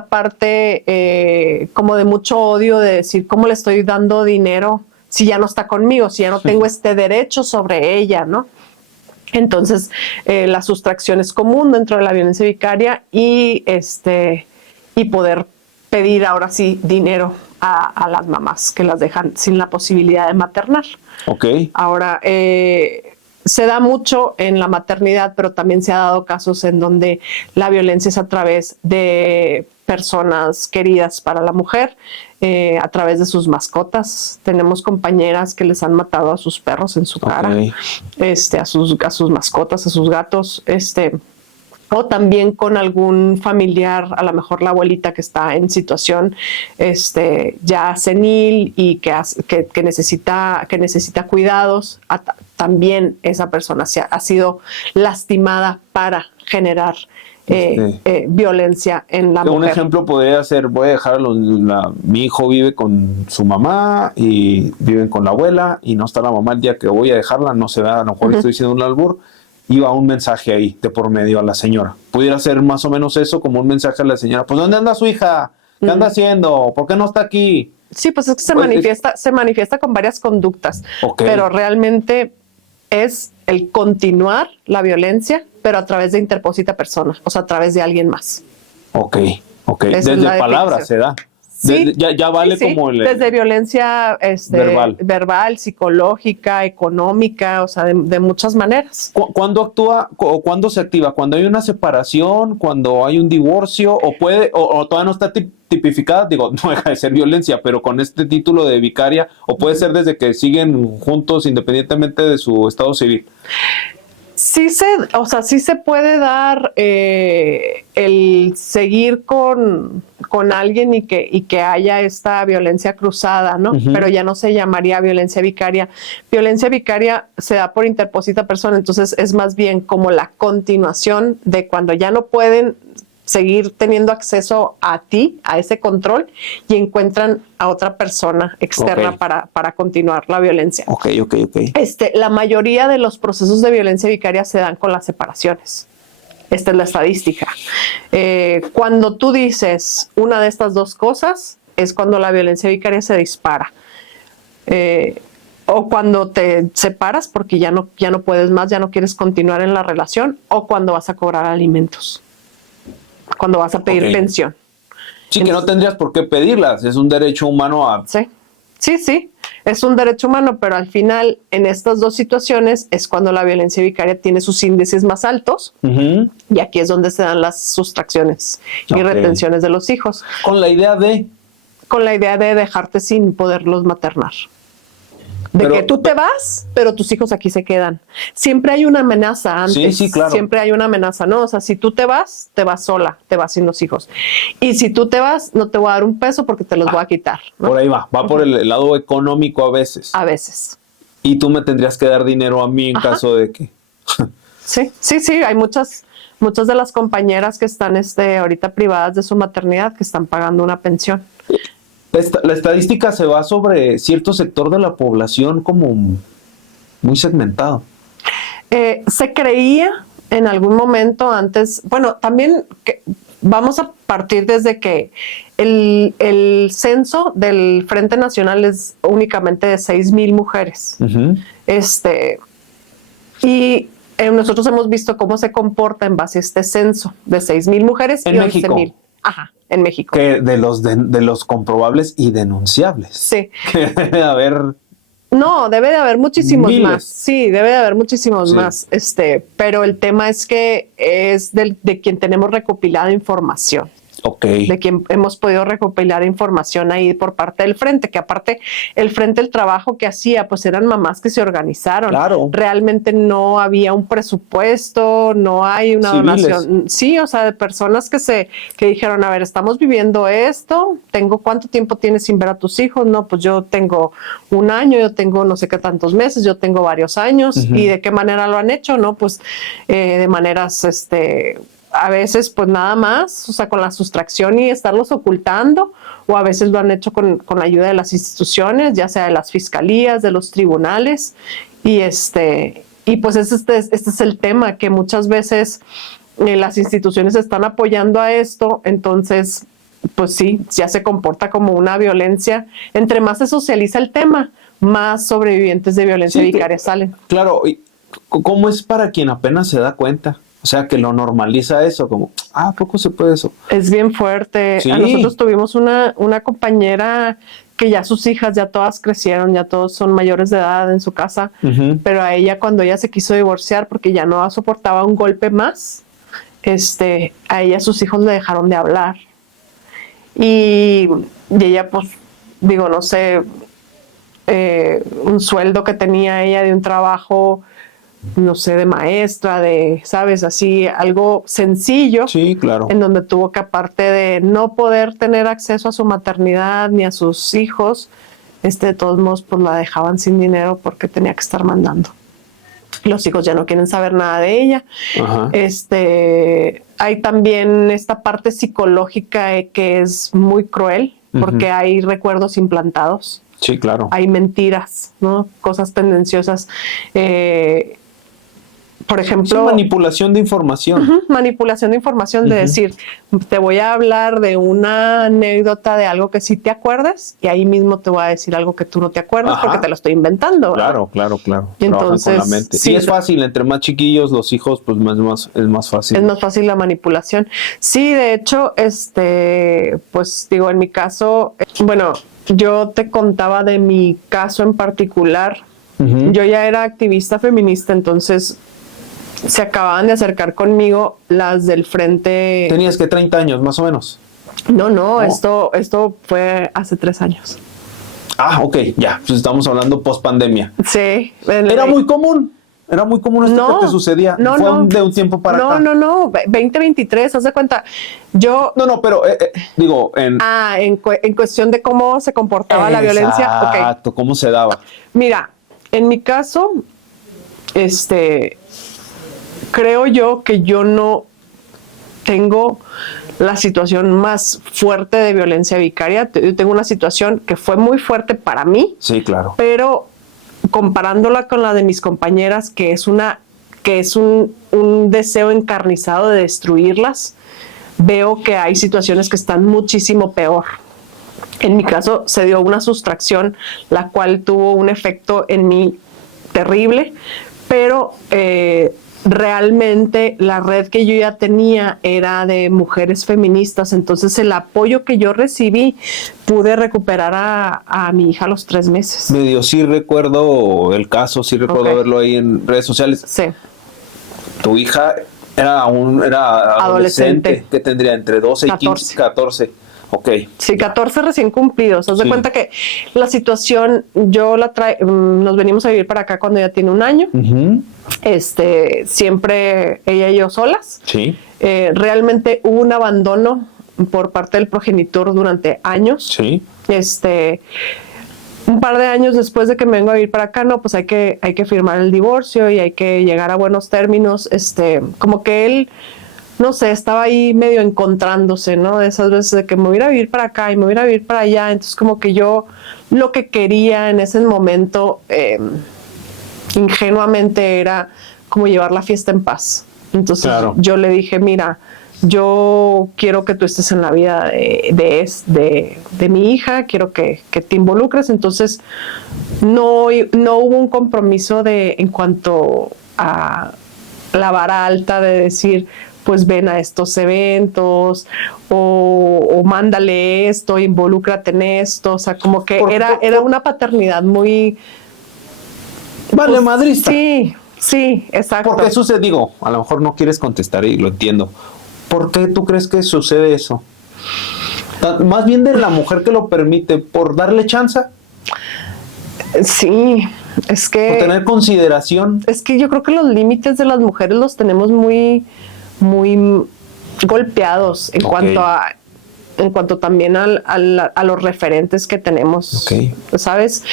parte como de mucho odio de decir, ¿cómo le estoy dando dinero si ya no está conmigo, si ya no tengo este derecho sobre ella, ¿no? Entonces, la sustracción es común dentro de la violencia vicaria, y poder pedir ahora sí dinero a las mamás que las dejan sin la posibilidad de maternar. Okay. Ahora, se da mucho en la maternidad, pero también se ha dado casos en donde la violencia es a través de personas queridas para la mujer, a través de sus mascotas. Tenemos compañeras que les han matado a sus perros en su cara, a sus mascotas, a sus gatos, o también con algún familiar, a lo mejor la abuelita que está en situación ya senil y que necesita cuidados. También esa persona ha sido lastimada para generar violencia en la mujer. Un ejemplo podría ser, voy a dejar mi hijo vive con su mamá y viven con la abuela, y no está la mamá el día que voy a dejarla, no se da, a lo mejor estoy diciendo un albur, y va un mensaje ahí de por medio a la señora. Pudiera ser más o menos eso, como un mensaje a la señora, pues ¿dónde anda su hija? ¿Qué anda haciendo? ¿Por qué no está aquí? Sí, pues es que se manifiesta con varias conductas, pero realmente es el continuar la violencia, pero a través de interpósita persona, o sea, a través de alguien más. Ok. Desde palabras se da. Sí, ya vale como desde violencia verbal, psicológica, económica, o sea, de muchas maneras. ¿Cuándo actúa o cuándo se activa? ¿Cuando hay una separación? ¿Cuando hay un divorcio? ¿O todavía no está tipificada? Digo, no deja de ser violencia, pero con este título de vicaria, o puede ser desde que siguen juntos independientemente de su estado civil. Sí se puede dar el seguir con alguien y que haya esta violencia cruzada, ¿no? Pero ya no se llamaría violencia vicaria. Violencia vicaria se da por interpósita persona, entonces es más bien como la continuación de cuando ya no pueden seguir teniendo acceso a ti, a ese control, y encuentran a otra persona externa para continuar la violencia. Ok. La mayoría de los procesos de violencia vicaria se dan con las separaciones. Esta es la estadística. Cuando tú dices una de estas dos cosas, es cuando la violencia vicaria se dispara. o cuando te separas porque ya no puedes más, ya no quieres continuar en la relación, o cuando vas a cobrar alimentos, cuando vas a pedir pensión. Sí, que no tendrías por qué pedirlas, es un derecho humano a... Sí, es un derecho humano, pero al final, en estas dos situaciones, es cuando la violencia vicaria tiene sus índices más altos, y aquí es donde se dan las sustracciones y retenciones de los hijos. Con la idea de dejarte sin poderlos maternar. Que tú te vas, pero tus hijos aquí se quedan. Siempre hay una amenaza antes. Sí, claro. Siempre hay una amenaza, ¿no? O sea, si tú te vas sola, te vas sin los hijos. Y si tú te vas, no te voy a dar un peso porque te los voy a quitar, ¿no? Por ahí va por el lado económico a veces. A veces. Y tú me tendrías que dar dinero a mí en caso de que... Sí, hay muchas de las compañeras que están ahorita privadas de su maternidad que están pagando una pensión. La estadística se va sobre cierto sector de la población como muy segmentado. Se creía en algún momento antes, bueno, también vamos a partir desde que el censo del Frente Nacional es únicamente de 6,000 mujeres. Y nosotros hemos visto cómo se comporta en base a este censo de 6,000 mujeres y 11,000. Ajá, en México. Que de los comprobables y denunciables. Sí. A ver. No, debe de haber muchísimos miles más. Sí, debe de haber muchísimos más. Pero el tema es que es de quien tenemos recopilada información. De quien hemos podido recopilar información ahí por parte del Frente, que aparte el Frente, el trabajo que hacía, pues eran mamás que se organizaron. Claro. Realmente no había un presupuesto, no hay una donación. Sí, o sea, de personas que dijeron, a ver, estamos viviendo esto, ¿cuánto tiempo tienes sin ver a tus hijos? No, pues yo tengo 1 año, yo tengo no sé qué tantos meses, yo tengo varios años. ¿Y de qué manera lo han hecho? No, pues de maneras, a veces pues nada más, o sea, con la sustracción y estarlos ocultando, o a veces lo han hecho con la ayuda de las instituciones, ya sea de las fiscalías, de los tribunales, y pues este es el tema, que muchas veces las instituciones están apoyando a esto, entonces pues sí, ya se comporta como una violencia. Entre más se socializa el tema, más sobrevivientes de violencia vicaria salen. Claro, ¿cómo es para quien apenas se da cuenta? O sea, que lo normaliza eso, como, ¿a poco se puede eso? Es bien fuerte. Sí. A nosotros tuvimos una compañera que ya sus hijas ya todas crecieron, ya todos son mayores de edad en su casa, pero a ella cuando ella se quiso divorciar porque ya no soportaba un golpe más, a ella sus hijos le dejaron de hablar. Y ella, pues, digo, no sé, un sueldo que tenía ella de un trabajo, no sé, de maestra, ¿sabes? Así, algo sencillo. Sí, claro. En donde tuvo que, aparte de no poder tener acceso a su maternidad ni a sus hijos, de todos modos, pues la dejaban sin dinero porque tenía que estar mandando. Los hijos ya no quieren saber nada de ella. Ajá. Hay también esta parte psicológica que es muy cruel, porque hay recuerdos implantados. Sí, claro. Hay mentiras, ¿no? Cosas tendenciosas. Por ejemplo... Sí, manipulación de información. Manipulación de información, de decir, te voy a hablar de una anécdota de algo que sí te acuerdas, y ahí mismo te voy a decir algo que tú no te acuerdas porque te lo estoy inventando. Claro, claro, claro. Entonces, trabajan con la mente. Sí, es fácil, entre más chiquillos los hijos, pues es más fácil. Es más fácil la manipulación. Sí, de hecho, pues digo, en mi caso, bueno, yo te contaba de mi caso en particular. Yo ya era activista feminista, entonces se acababan de acercar conmigo las del Frente. ¿Tenías que 30 años, más o menos? No, esto fue hace 3 años. Ah, ok, ya, pues estamos hablando post pandemia. Sí. Era muy común esto que te sucedía. Fue de un tiempo para acá. No, 2023, haz de cuenta. Yo... No, pero digo... en cuestión de cómo se comportaba la violencia. Exacto, cómo se daba. Mira, en mi caso, creo yo que yo no tengo la situación más fuerte de violencia vicaria. Yo tengo una situación que fue muy fuerte para mí. Sí, claro. Pero comparándola con la de mis compañeras, que es un deseo encarnizado de destruirlas, veo que hay situaciones que están muchísimo peor. En mi caso se dio una sustracción, la cual tuvo un efecto en mí terrible, pero realmente la red que yo ya tenía era de mujeres feministas, entonces el apoyo que yo recibí, pude recuperar a mi hija a los 3 meses. Medio sí recuerdo el caso, sí recuerdo verlo ahí en redes sociales. Sí. Tu hija era adolescente, que tendría entre 12 y 15, 14. Ok. Sí, 14 recién cumplidos. Haz de cuenta que la situación, nos venimos a vivir para acá cuando ella tiene 1 año. Siempre ella y yo solas. Sí. Realmente hubo un abandono por parte del progenitor durante años. Sí. Un par de años después de que me vengo a vivir para acá, no, pues hay que firmar el divorcio y hay que llegar a buenos términos. Como que él, no sé, estaba ahí medio encontrándose, ¿no? De esas veces de que me voy a ir a vivir para acá y me voy a ir a vivir para allá. Entonces, como que yo lo que quería en ese momento, ingenuamente, era como llevar la fiesta en paz. Entonces, yo le dije, mira, yo quiero que tú estés en la vida de mi hija, quiero que te involucres. Entonces, no hubo un compromiso en cuanto a la vara alta de decir, pues ven a estos eventos o mándale esto, involúcrate en esto. O sea, como que era una paternidad muy... Vale, madrista. Sí, exacto. ¿Por qué sucede? Digo, a lo mejor no quieres contestar y lo entiendo. ¿Por qué tú crees que sucede eso? Más bien de la mujer que lo permite, ¿por darle chance? Sí, es que... ¿Por tener consideración? Es que yo creo que los límites de las mujeres los tenemos muy golpeados en cuanto también a los referentes que tenemos, ¿sabes?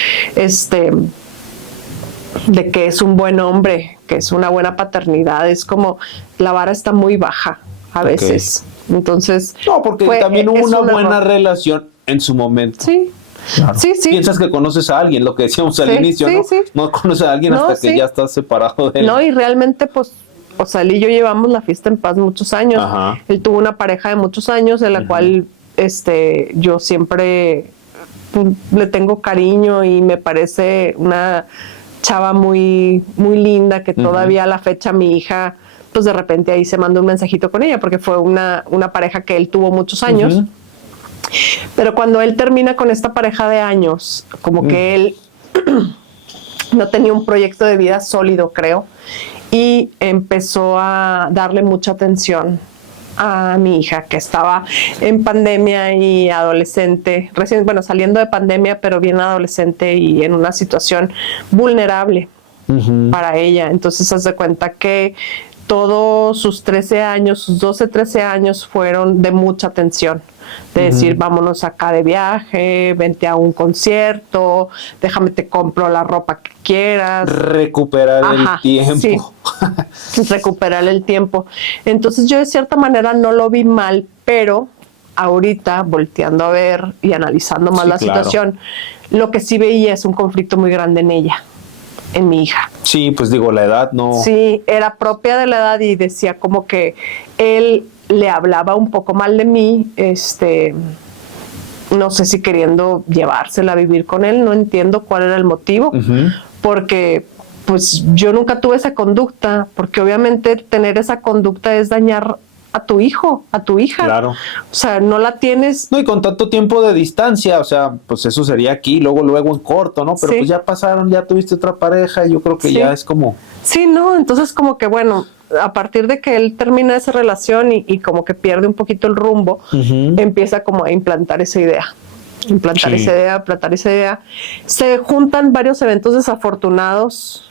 De que es un buen hombre, que es una buena paternidad, es como la vara está muy baja a veces. Entonces, no, porque también hubo una buena relación en su momento. Sí. Claro. Sí. Piensas que conoces a alguien, lo que decíamos al inicio, ¿no? Sí. No conoces a alguien hasta que ya estás separado de él. No, y realmente, pues, o sea, él y yo llevamos la fiesta en paz muchos años. Ajá. Él tuvo una pareja de muchos años, de la cual yo siempre le tengo cariño y me parece una chava muy, muy linda, que todavía a la fecha mi hija, pues de repente ahí se manda un mensajito con ella, porque fue una pareja que él tuvo muchos años. Pero cuando él termina con esta pareja de años, como que él no tenía un proyecto de vida sólido, creo, y empezó a darle mucha atención a mi hija, que estaba en pandemia y adolescente, recién, bueno, saliendo de pandemia, pero bien adolescente y en una situación vulnerable para ella. Entonces, haz de cuenta que todos sus 13 años, sus 12, 13 años fueron de mucha atención. De decir, vámonos acá de viaje, vente a un concierto, déjame te compro la ropa que quieras. Recuperar el tiempo. Sí, recuperar el tiempo. Entonces yo de cierta manera no lo vi mal, pero ahorita volteando a ver y analizando más la situación, lo que sí veía es un conflicto muy grande en ella, en mi hija. Sí, pues digo, la edad no... Sí, era propia de la edad y decía como que él le hablaba un poco mal de mí, no sé si queriendo llevársela a vivir con él, no entiendo cuál era el motivo, porque pues yo nunca tuve esa conducta, porque obviamente tener esa conducta es dañar a tu hijo, a tu hija. Claro. O sea, no la tienes... No, y con tanto tiempo de distancia, o sea, pues eso sería aquí, luego en corto, ¿no? Pero pues ya pasaron, ya tuviste otra pareja, y yo creo que ya es como... Sí, no, entonces como que bueno, a partir de que él termina esa relación y como que pierde un poquito el rumbo, empieza como a implantar esa idea. Implantar esa idea. Se juntan varios eventos desafortunados,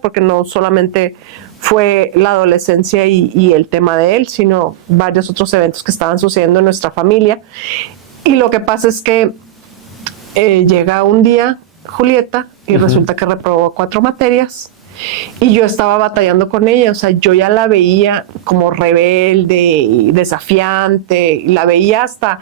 porque no solamente fue la adolescencia y el tema de él, sino varios otros eventos que estaban sucediendo en nuestra familia. Y lo que pasa es que llega un día Julieta y resulta que reprobó 4 materias y yo estaba batallando con ella. O sea, yo ya la veía como rebelde y desafiante, y la veía hasta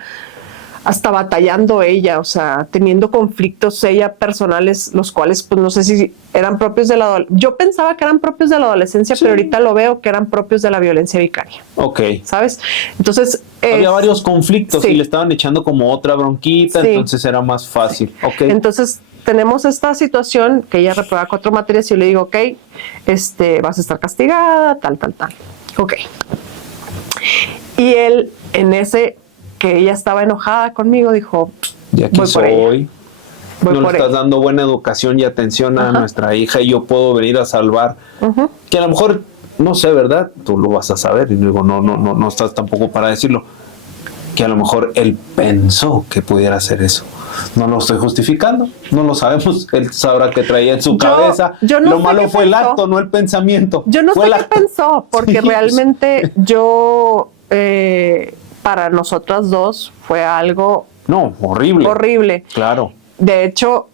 hasta batallando ella, o sea, teniendo conflictos ella personales, los cuales pues no sé si eran propios de la adolescencia. Yo pensaba que eran propios de la adolescencia, sí, pero ahorita lo veo que eran propios de la violencia vicaria. Ok. ¿Sabes? Entonces... había varios conflictos, sí, y le estaban echando como otra bronquita, sí, entonces era más fácil. Sí. Ok. Entonces tenemos esta situación que ella reprueba 4 materias y yo le digo, ok, vas a estar castigada, tal. Ok. Y él, en ese que ella estaba enojada conmigo, dijo, de aquí voy soy. por ella. No le estás dando buena educación y atención a nuestra hija y yo puedo venir a salvar. Que a lo mejor, no sé, ¿verdad? Tú lo vas a saber y luego no estás tampoco para decirlo. Que a lo mejor él pensó que pudiera hacer eso. No lo estoy justificando, no lo sabemos. Él sabrá qué traía en su cabeza. Yo no lo sé malo qué fue pensó. El acto, no el pensamiento. Yo no fue sé qué pensó, porque sí, realmente yo, para nosotras dos, fue algo... No, horrible. Horrible. Claro. De hecho,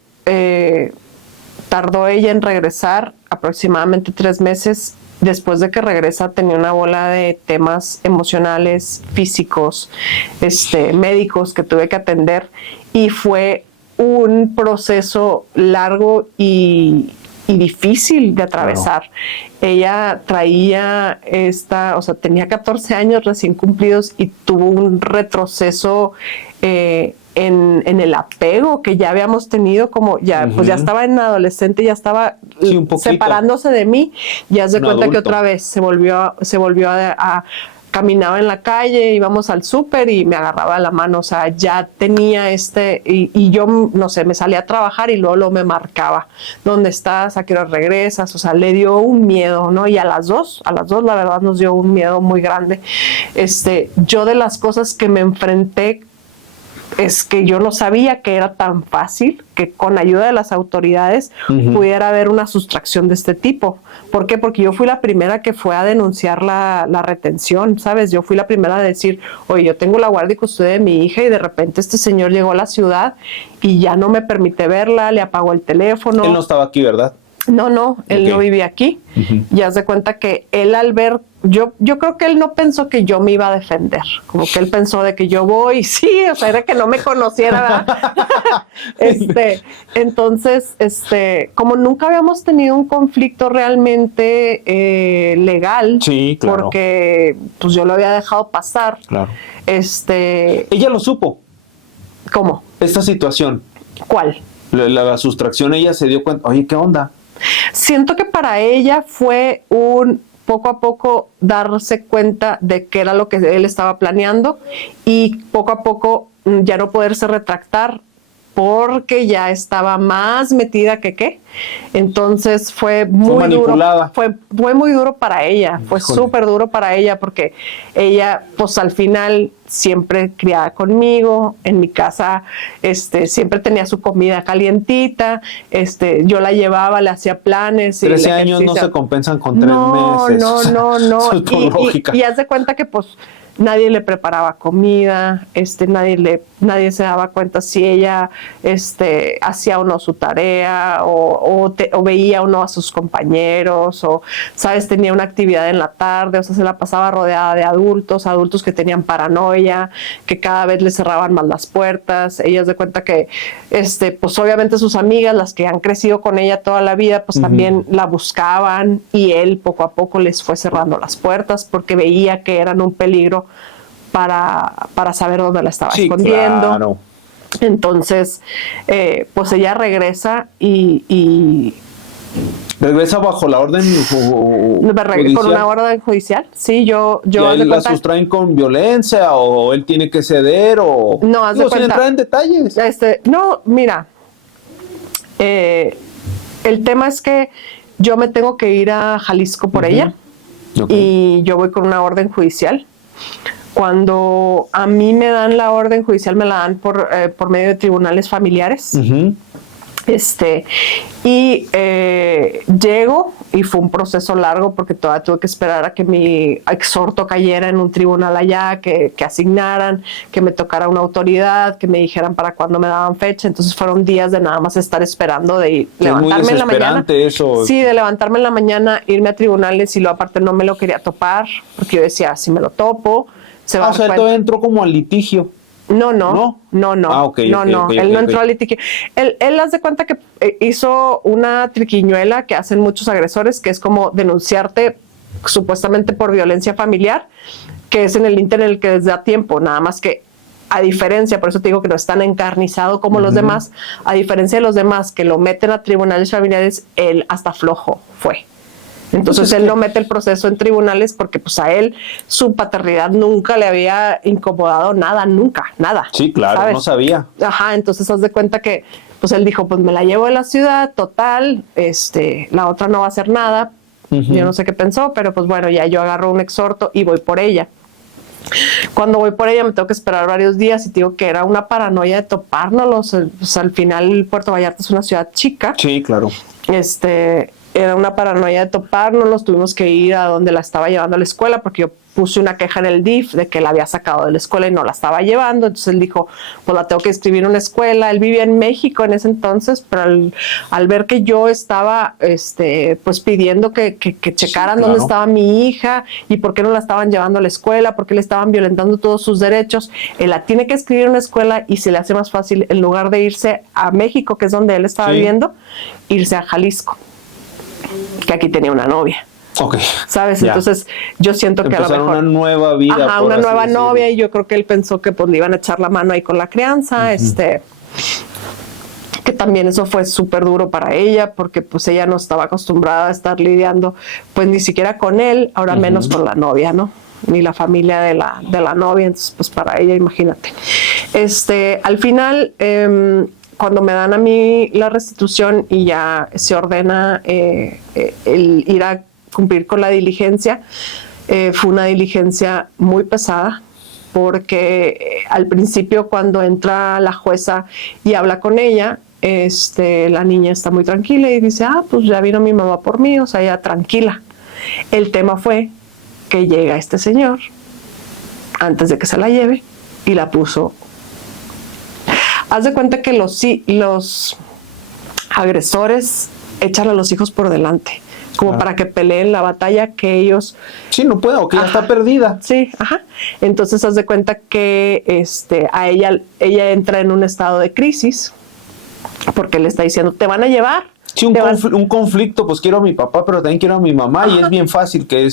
tardó ella en regresar aproximadamente 3 meses. Después de que regresa tenía una bola de temas emocionales, físicos, médicos que tuve que atender y fue un proceso largo y difícil de atravesar. Claro. Ella traía tenía 14 años recién cumplidos y tuvo un retroceso en el apego que ya habíamos tenido, como ya, pues ya estaba en adolescente, ya estaba separándose de mí, ya se cuenta adulto. Que otra vez se volvió a caminaba en la calle, íbamos al súper y me agarraba la mano, o sea, ya tenía y yo, no sé, me salía a trabajar y luego me marcaba, ¿dónde estás? ¿A qué hora regresas? O sea, le dio un miedo, ¿no? Y a las dos, la verdad, nos dio un miedo muy grande. Yo de las cosas que me enfrenté es que yo no sabía que era tan fácil que con ayuda de las autoridades pudiera haber una sustracción de este tipo. ¿Por qué? Porque yo fui la primera que fue a denunciar la retención, ¿sabes? Yo fui la primera a decir, oye, yo tengo la guardia y custodia de mi hija y de repente este señor llegó a la ciudad y ya no me permite verla, le apagó el teléfono. Él no estaba aquí, ¿verdad? No, él no vivía aquí. Y haz de cuenta que él al ver, yo creo que él no pensó que yo me iba a defender, como que él pensó de que yo voy, sí, o sea, era que no me conociera, ¿verdad? Entonces, como nunca habíamos tenido un conflicto realmente legal, sí, claro. Porque pues yo lo había dejado pasar. Claro. ¿Ella lo supo? ¿Cómo? Esta situación. ¿Cuál? La sustracción, ella se dio cuenta, oye, ¿qué onda? Siento que para ella fue un poco a poco darse cuenta de qué era lo que él estaba planeando y poco a poco ya no poderse retractar porque ya estaba más metida que qué. Entonces fue muy duro. Fue muy duro para ella, fue súper duro para ella porque ella, pues al final, siempre criada conmigo, en mi casa, siempre tenía su comida calientita, yo la llevaba, le hacía planes. 13 años no se compensan con 3 meses. No. Y haz de cuenta que pues nadie le preparaba comida, nadie se daba cuenta si ella hacía o no su tarea o veía o no a sus compañeros o, ¿sabes? Tenía una actividad en la tarde, o sea, se la pasaba rodeada de adultos que tenían paranoia, que cada vez le cerraban más las puertas. Ella se cuenta que, pues obviamente sus amigas, las que han crecido con ella toda la vida, pues también la buscaban y él poco a poco les fue cerrando las puertas porque veía que eran un peligro para saber dónde la estaba escondiendo. Claro. Entonces, pues ella regresa y ¿regresa bajo la orden judicial? ¿Con una orden judicial? Sí, yo ¿Y a él la sustraen con violencia o él tiene que ceder o...? No, haz de cuenta. Sin entrar en detalles. No, mira, el tema es que yo me tengo que ir a Jalisco por ella y yo voy con una orden judicial. Cuando a mí me dan la orden judicial, me la dan por medio de tribunales familiares. Llego y fue un proceso largo porque todavía tuve que esperar a que mi exhorto cayera en un tribunal allá, que asignaran, que me tocara una autoridad, que me dijeran para cuándo me daban fecha. Entonces fueron días de nada más estar esperando, de levantarme en la mañana. Eso. Sí, de levantarme en la mañana, irme a tribunales y luego aparte no me lo quería topar porque yo decía, si me lo topo, se va a dar cuenta. Todo entró como al litigio. No. Ah, ok, no. Él no entró ok. al litigio. Él hace cuenta que hizo una triquiñuela que hacen muchos agresores, que es como denunciarte supuestamente por violencia familiar, que es en el internet en el que les da tiempo, nada más que a diferencia, por eso te digo que no es tan encarnizado como los demás, a diferencia de los demás que lo meten a tribunales familiares, él hasta flojo fue. Entonces él no mete el proceso en tribunales porque pues a él su paternidad nunca le había incomodado nada, nada. Sí, claro, ¿sabes? no sabía. Ajá, entonces haz de cuenta que pues él dijo, pues me la llevo de la ciudad, total, la otra no va a hacer nada. Yo no sé qué pensó, pero pues bueno, ya yo agarro un exhorto y voy por ella. Cuando voy por ella me tengo que esperar varios días y te digo que era una paranoia de topárnoslos. Pues al final Puerto Vallarta es una ciudad chica. Sí, claro. Era una paranoia de topárnoslos, tuvimos que ir a donde la estaba llevando a la escuela porque yo puse una queja en el DIF de que la había sacado de la escuela y no la estaba llevando. Entonces él dijo, pues la tengo que inscribir en una escuela. Él vivía en México en ese entonces, pero al ver que yo estaba pues pidiendo que checaran dónde estaba mi hija y por qué no la estaban llevando a la escuela, por qué le estaban violentando todos sus derechos, él la tiene que escribir en una escuela y se le hace más fácil, en lugar de irse a México, que es donde él estaba viviendo, irse a Jalisco, que aquí tenía una novia. Ok. ¿Sabes? Ya. Entonces yo siento que a lo mejor una nueva vida. Ajá, una nueva novia, y yo creo que él pensó que pues le iban a echar la mano ahí con la crianza, que también eso fue súper duro para ella porque pues ella no estaba acostumbrada a estar lidiando pues ni siquiera con él, ahora menos con la novia, ¿no? Ni la familia de la novia, entonces pues para ella, imagínate. Al final, cuando me dan a mí la restitución y ya se ordena el ir a cumplir con la diligencia, fue una diligencia muy pesada porque al principio cuando entra la jueza y habla con ella, la niña está muy tranquila y dice, pues ya vino mi mamá por mí, o sea, ya tranquila. El tema fue que llega este señor antes de que se la lleve y la puso. Haz de cuenta que los agresores echan a los hijos por delante, como para que peleen la batalla que ellos... Sí, no puedo, que ya está perdida. Sí, ajá. Entonces haz de cuenta que a ella entra en un estado de crisis porque le está diciendo, te van a llevar. Sí, un conflicto, pues quiero a mi papá, pero también quiero a mi mamá. Ajá. Y es bien fácil que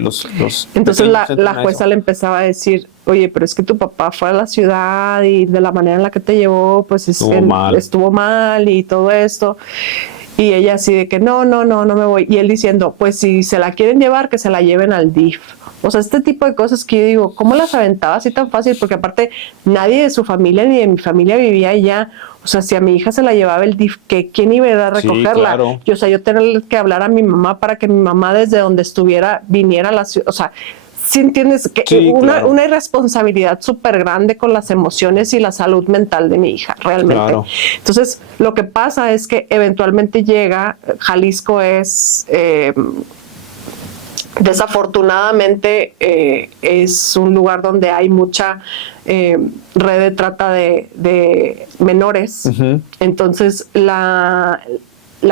los Entonces la jueza le empezaba a decir, oye, pero es que tu papá fue a la ciudad y de la manera en la que te llevó, pues estuvo mal y todo esto. Y ella así de que no me voy. Y él diciendo, pues si se la quieren llevar, que se la lleven al DIF. O sea, este tipo de cosas que yo digo, ¿cómo las aventaba así tan fácil? Porque aparte nadie de su familia ni de mi familia vivía allá. O sea, si a mi hija se la llevaba el DIF, ¿quién iba a ir a recogerla? Sí, claro. O sea, yo tenía que hablar a mi mamá para que mi mamá desde donde estuviera viniera a la ciudad. O sea, ¿sí entiendes? Que sí, una irresponsabilidad súper grande con las emociones y la salud mental de mi hija, realmente. Claro. Entonces, lo que pasa es que eventualmente llega, Jalisco es... desafortunadamente es un lugar donde hay mucha red de trata de menores. Entonces la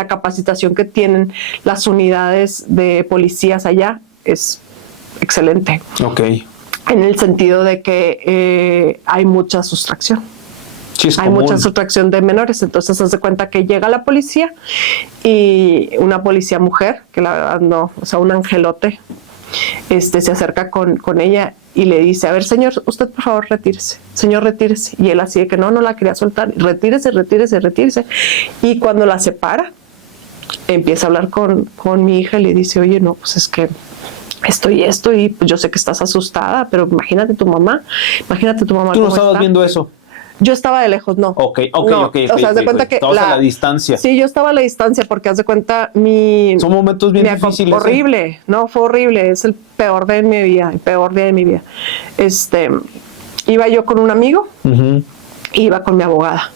capacitación que tienen las unidades de policías allá es excelente. Okay. En el sentido de que hay mucha sustracción. Sí, hay mucha sustracción de menores, entonces se hace cuenta que llega la policía y una policía mujer, que la verdad no, o sea, un angelote, se acerca con ella y le dice, a ver, señor, usted por favor retírese, señor, retírese. Y él así de que no la quería soltar, retírese. Y cuando la separa, empieza a hablar con mi hija y le dice, oye, no, pues es que esto y pues yo sé que estás asustada, pero imagínate tu mamá. ¿Tú no estabas viendo eso? Yo estaba de lejos, no. Ok. O sea, haz de cuenta que estabas a la distancia. Sí, yo estaba a la distancia porque haz de cuenta son momentos bien difíciles. Horrible, no, fue horrible. Es el peor día de mi vida, el peor día de mi vida. Iba yo con un amigo, iba con mi abogada.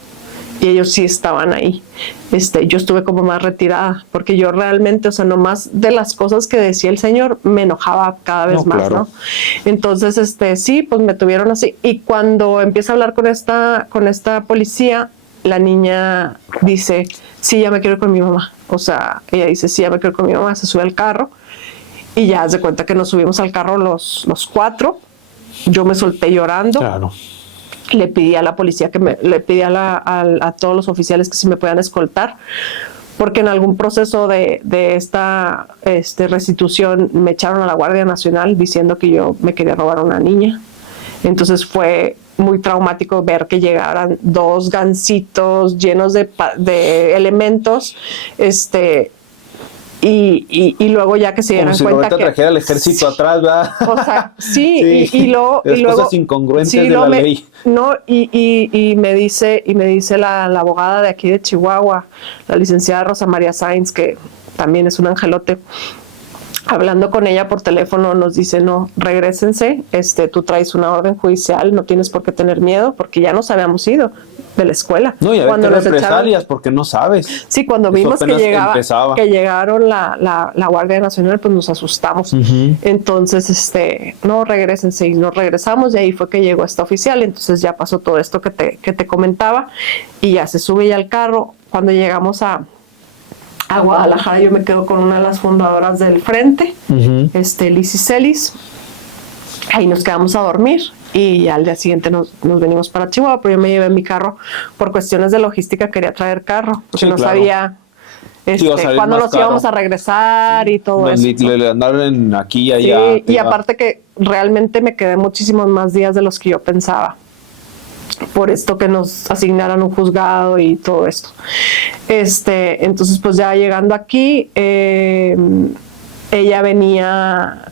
Y ellos sí estaban ahí. Yo estuve como más retirada, porque yo realmente, o sea, nomás de las cosas que decía el señor, me enojaba cada vez más, claro. ¿No? Entonces, sí, pues me tuvieron así. Y cuando empieza a hablar con esta policía, la niña dice, sí, ya me quiero ir con mi mamá. O sea, ella dice, sí, ya me quiero ir con mi mamá, se sube al carro. Y ya haz de cuenta que nos subimos al carro los cuatro. Yo me solté llorando. Claro. le pedí a la policía le pedí a todos los oficiales que si me podían escoltar, porque en algún proceso de esta restitución me echaron a la Guardia Nacional diciendo que yo me quería robar a una niña. Entonces fue muy traumático ver que llegaran 2 gancitos llenos de elementos, y luego ya que se dieran cuenta Roberta que trajera el ejército atrás, ¿verdad? O sea, sí. Y luego cosas incongruentes de la ley. No, y me dice la abogada de aquí de Chihuahua, la licenciada Rosa María Sainz, que también es un angelote, hablando con ella por teléfono, nos dice: no, regrésense, tú traes una orden judicial, no tienes por qué tener miedo, porque ya nos habíamos ido de la escuela. No, y a ver qué represalias, porque no sabes. Sí, cuando vimos que llegaron la Guardia Nacional, pues nos asustamos. Entonces, no, regrésense, y nos regresamos, y ahí fue que llegó esta oficial. Entonces ya pasó todo esto que te comentaba, y ya se sube ya al carro. Cuando llegamos a Guadalajara, yo me quedo con una de las fundadoras del Frente, Lizy Celis. Ahí nos quedamos a dormir y ya al día siguiente nos venimos para Chihuahua, pero yo me llevé mi carro por cuestiones de logística, quería traer carro, porque no sabía cuándo nos íbamos a regresar y todo eso. Le andaron aquí y allá. Sí, y aparte que realmente me quedé muchísimos más días de los que yo pensaba, por esto que nos asignaran un juzgado y todo esto. Entonces, pues ya llegando aquí, ella venía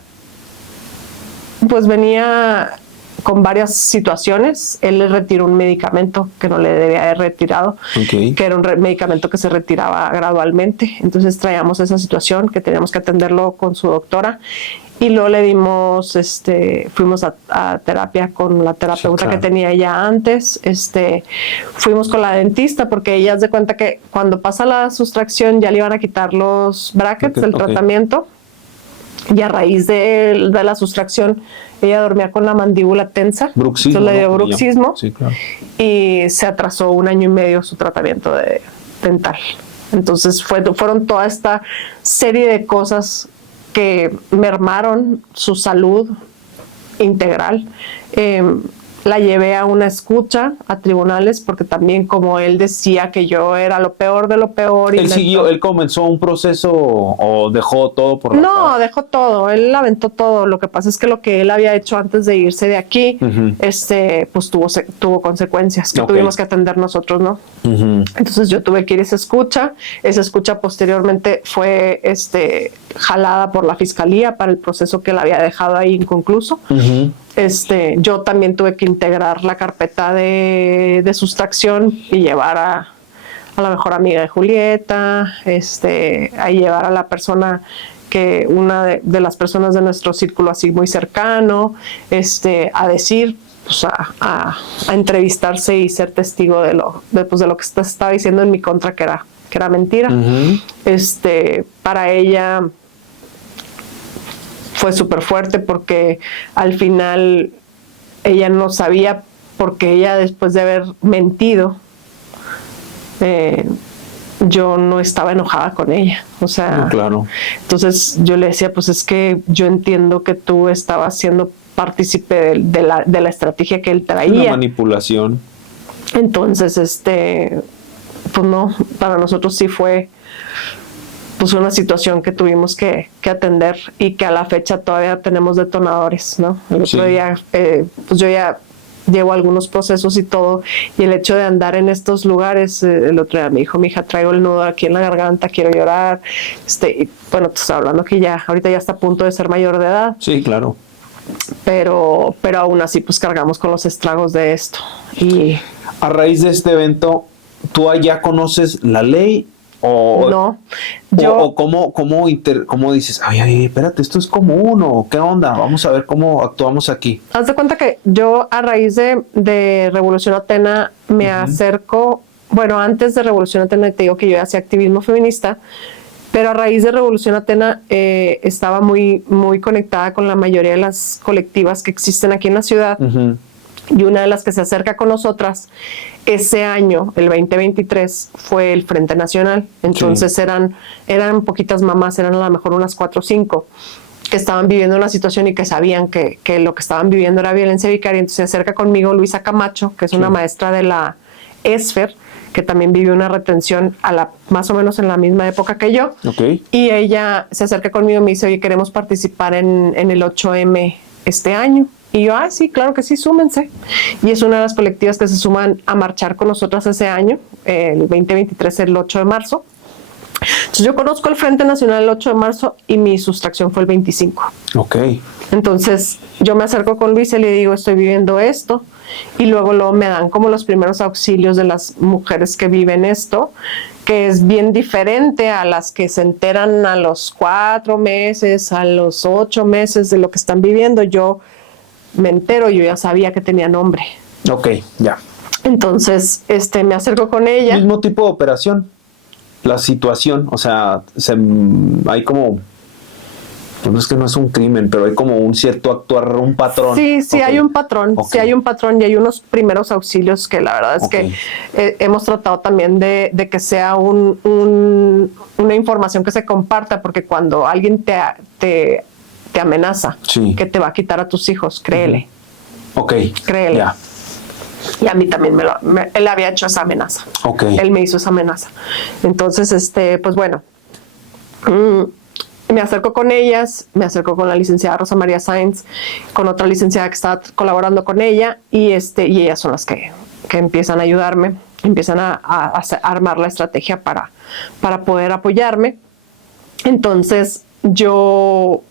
con varias situaciones. Él le retiró un medicamento que no le debía haber retirado, que era un medicamento que se retiraba gradualmente. Entonces traíamos esa situación que teníamos que atenderlo con su doctora. Y luego le dimos, fuimos a terapia con la terapeuta que tenía ella antes. Fuimos con la dentista, porque ella se cuenta que cuando pasa la sustracción ya le iban a quitar los brackets del tratamiento. Y a raíz de la sustracción, ella dormía con la mandíbula tensa. Bruxismo. Entonces le dio bruxismo. Sí, claro. Y se atrasó 1 año y medio su tratamiento dental. Entonces fueron toda esta serie de cosas que mermaron su salud integral. La llevé a una escucha a tribunales, porque también, como él decía que yo era lo peor de lo peor. ¿Él comenzó un proceso o dejó todo por la paz? No, dejó todo, él aventó todo. Lo que pasa es que lo que él había hecho antes de irse de aquí, pues tuvo consecuencias que tuvimos que atender nosotros, ¿no? Entonces yo tuve que ir a esa escucha posteriormente fue jalada por la fiscalía para el proceso que él había dejado ahí inconcluso. Yo también tuve que integrar la carpeta de sustracción y llevar a la mejor amiga de Julieta, a llevar a la persona una de las personas de nuestro círculo así muy cercano, a decir, pues a entrevistarse y ser testigo de lo que estaba diciendo en mi contra, que era mentira. Para ella fue súper fuerte, porque al final ella no sabía, porque ella, después de haber mentido, yo no estaba enojada con ella. O sea, claro. Entonces yo le decía: pues es que yo entiendo que tú estabas siendo partícipe de la estrategia que él traía. Una manipulación. Entonces, pues no, para nosotros sí fue pues una situación que tuvimos que atender, y que a la fecha todavía tenemos detonadores, ¿no? El otro día, pues yo ya llevo algunos procesos y todo, y el hecho de andar en estos lugares, el otro día me dijo mi hija: traigo el nudo aquí en la garganta, quiero llorar. Y bueno, pues hablando que ahorita ya está a punto de ser mayor de edad. Sí, claro. Pero aún así, pues cargamos con los estragos de esto. Y a raíz de este evento, ¿tú allá conoces la ley? No, ¿Cómo dices: ay, espérate, esto es común, o qué onda? Vamos a ver cómo actuamos aquí. Haz de cuenta que yo, a raíz de Revolución Atena, me acerco. Bueno, antes de Revolución Atena te digo que yo hacía activismo feminista, pero a raíz de Revolución Atena estaba muy, muy conectada con la mayoría de las colectivas que existen aquí en la ciudad. Y una de las que se acerca con nosotras ese año, el 2023, fue el Frente Nacional. Entonces eran poquitas mamás, eran a lo mejor unas 4 o 5. que estaban viviendo una situación y que sabían que lo que estaban viviendo era violencia vicaria. Entonces se acerca conmigo Luisa Camacho, que es una maestra de la ESFER, que también vivió una retención más o menos en la misma época que yo. Okay. Y ella se acerca conmigo y me dice, oye, queremos participar en el 8M este año. Y yo, sí, claro que sí, súmense. Y es una de las colectivas que se suman a marchar con nosotras ese año, el 2023, el 8 de marzo. Entonces yo conozco el Frente Nacional el 8 de marzo y mi sustracción fue el 25. Ok. Entonces yo me acerco con Luis y le digo, estoy viviendo esto. Y luego me dan como los primeros auxilios de las mujeres que viven esto, que es bien diferente a las que se enteran a los 4 meses, a los 8 meses de lo que están viviendo. Yo me entero, yo ya sabía que tenía nombre. Ok, ya. Entonces me acerco con ella. Mismo tipo de operación. La situación, o sea, hay como, no es que no es un crimen, pero hay como un cierto actuar, un patrón. Sí, hay un patrón, sí hay un patrón y hay unos primeros auxilios que la verdad es que hemos tratado también de que sea una información que se comparta, porque cuando alguien te amenaza que te va a quitar a tus hijos, créele. Ok. Créele. Yeah. Y a mí también él había hecho esa amenaza. Okay. Él me hizo esa amenaza. Entonces, pues bueno, me acerco con ellas, me acerco con la licenciada Rosa María Sáenz, con otra licenciada que estaba colaborando con ella, y ellas son las que empiezan a ayudarme, empiezan a armar la estrategia para poder apoyarme. Entonces, yo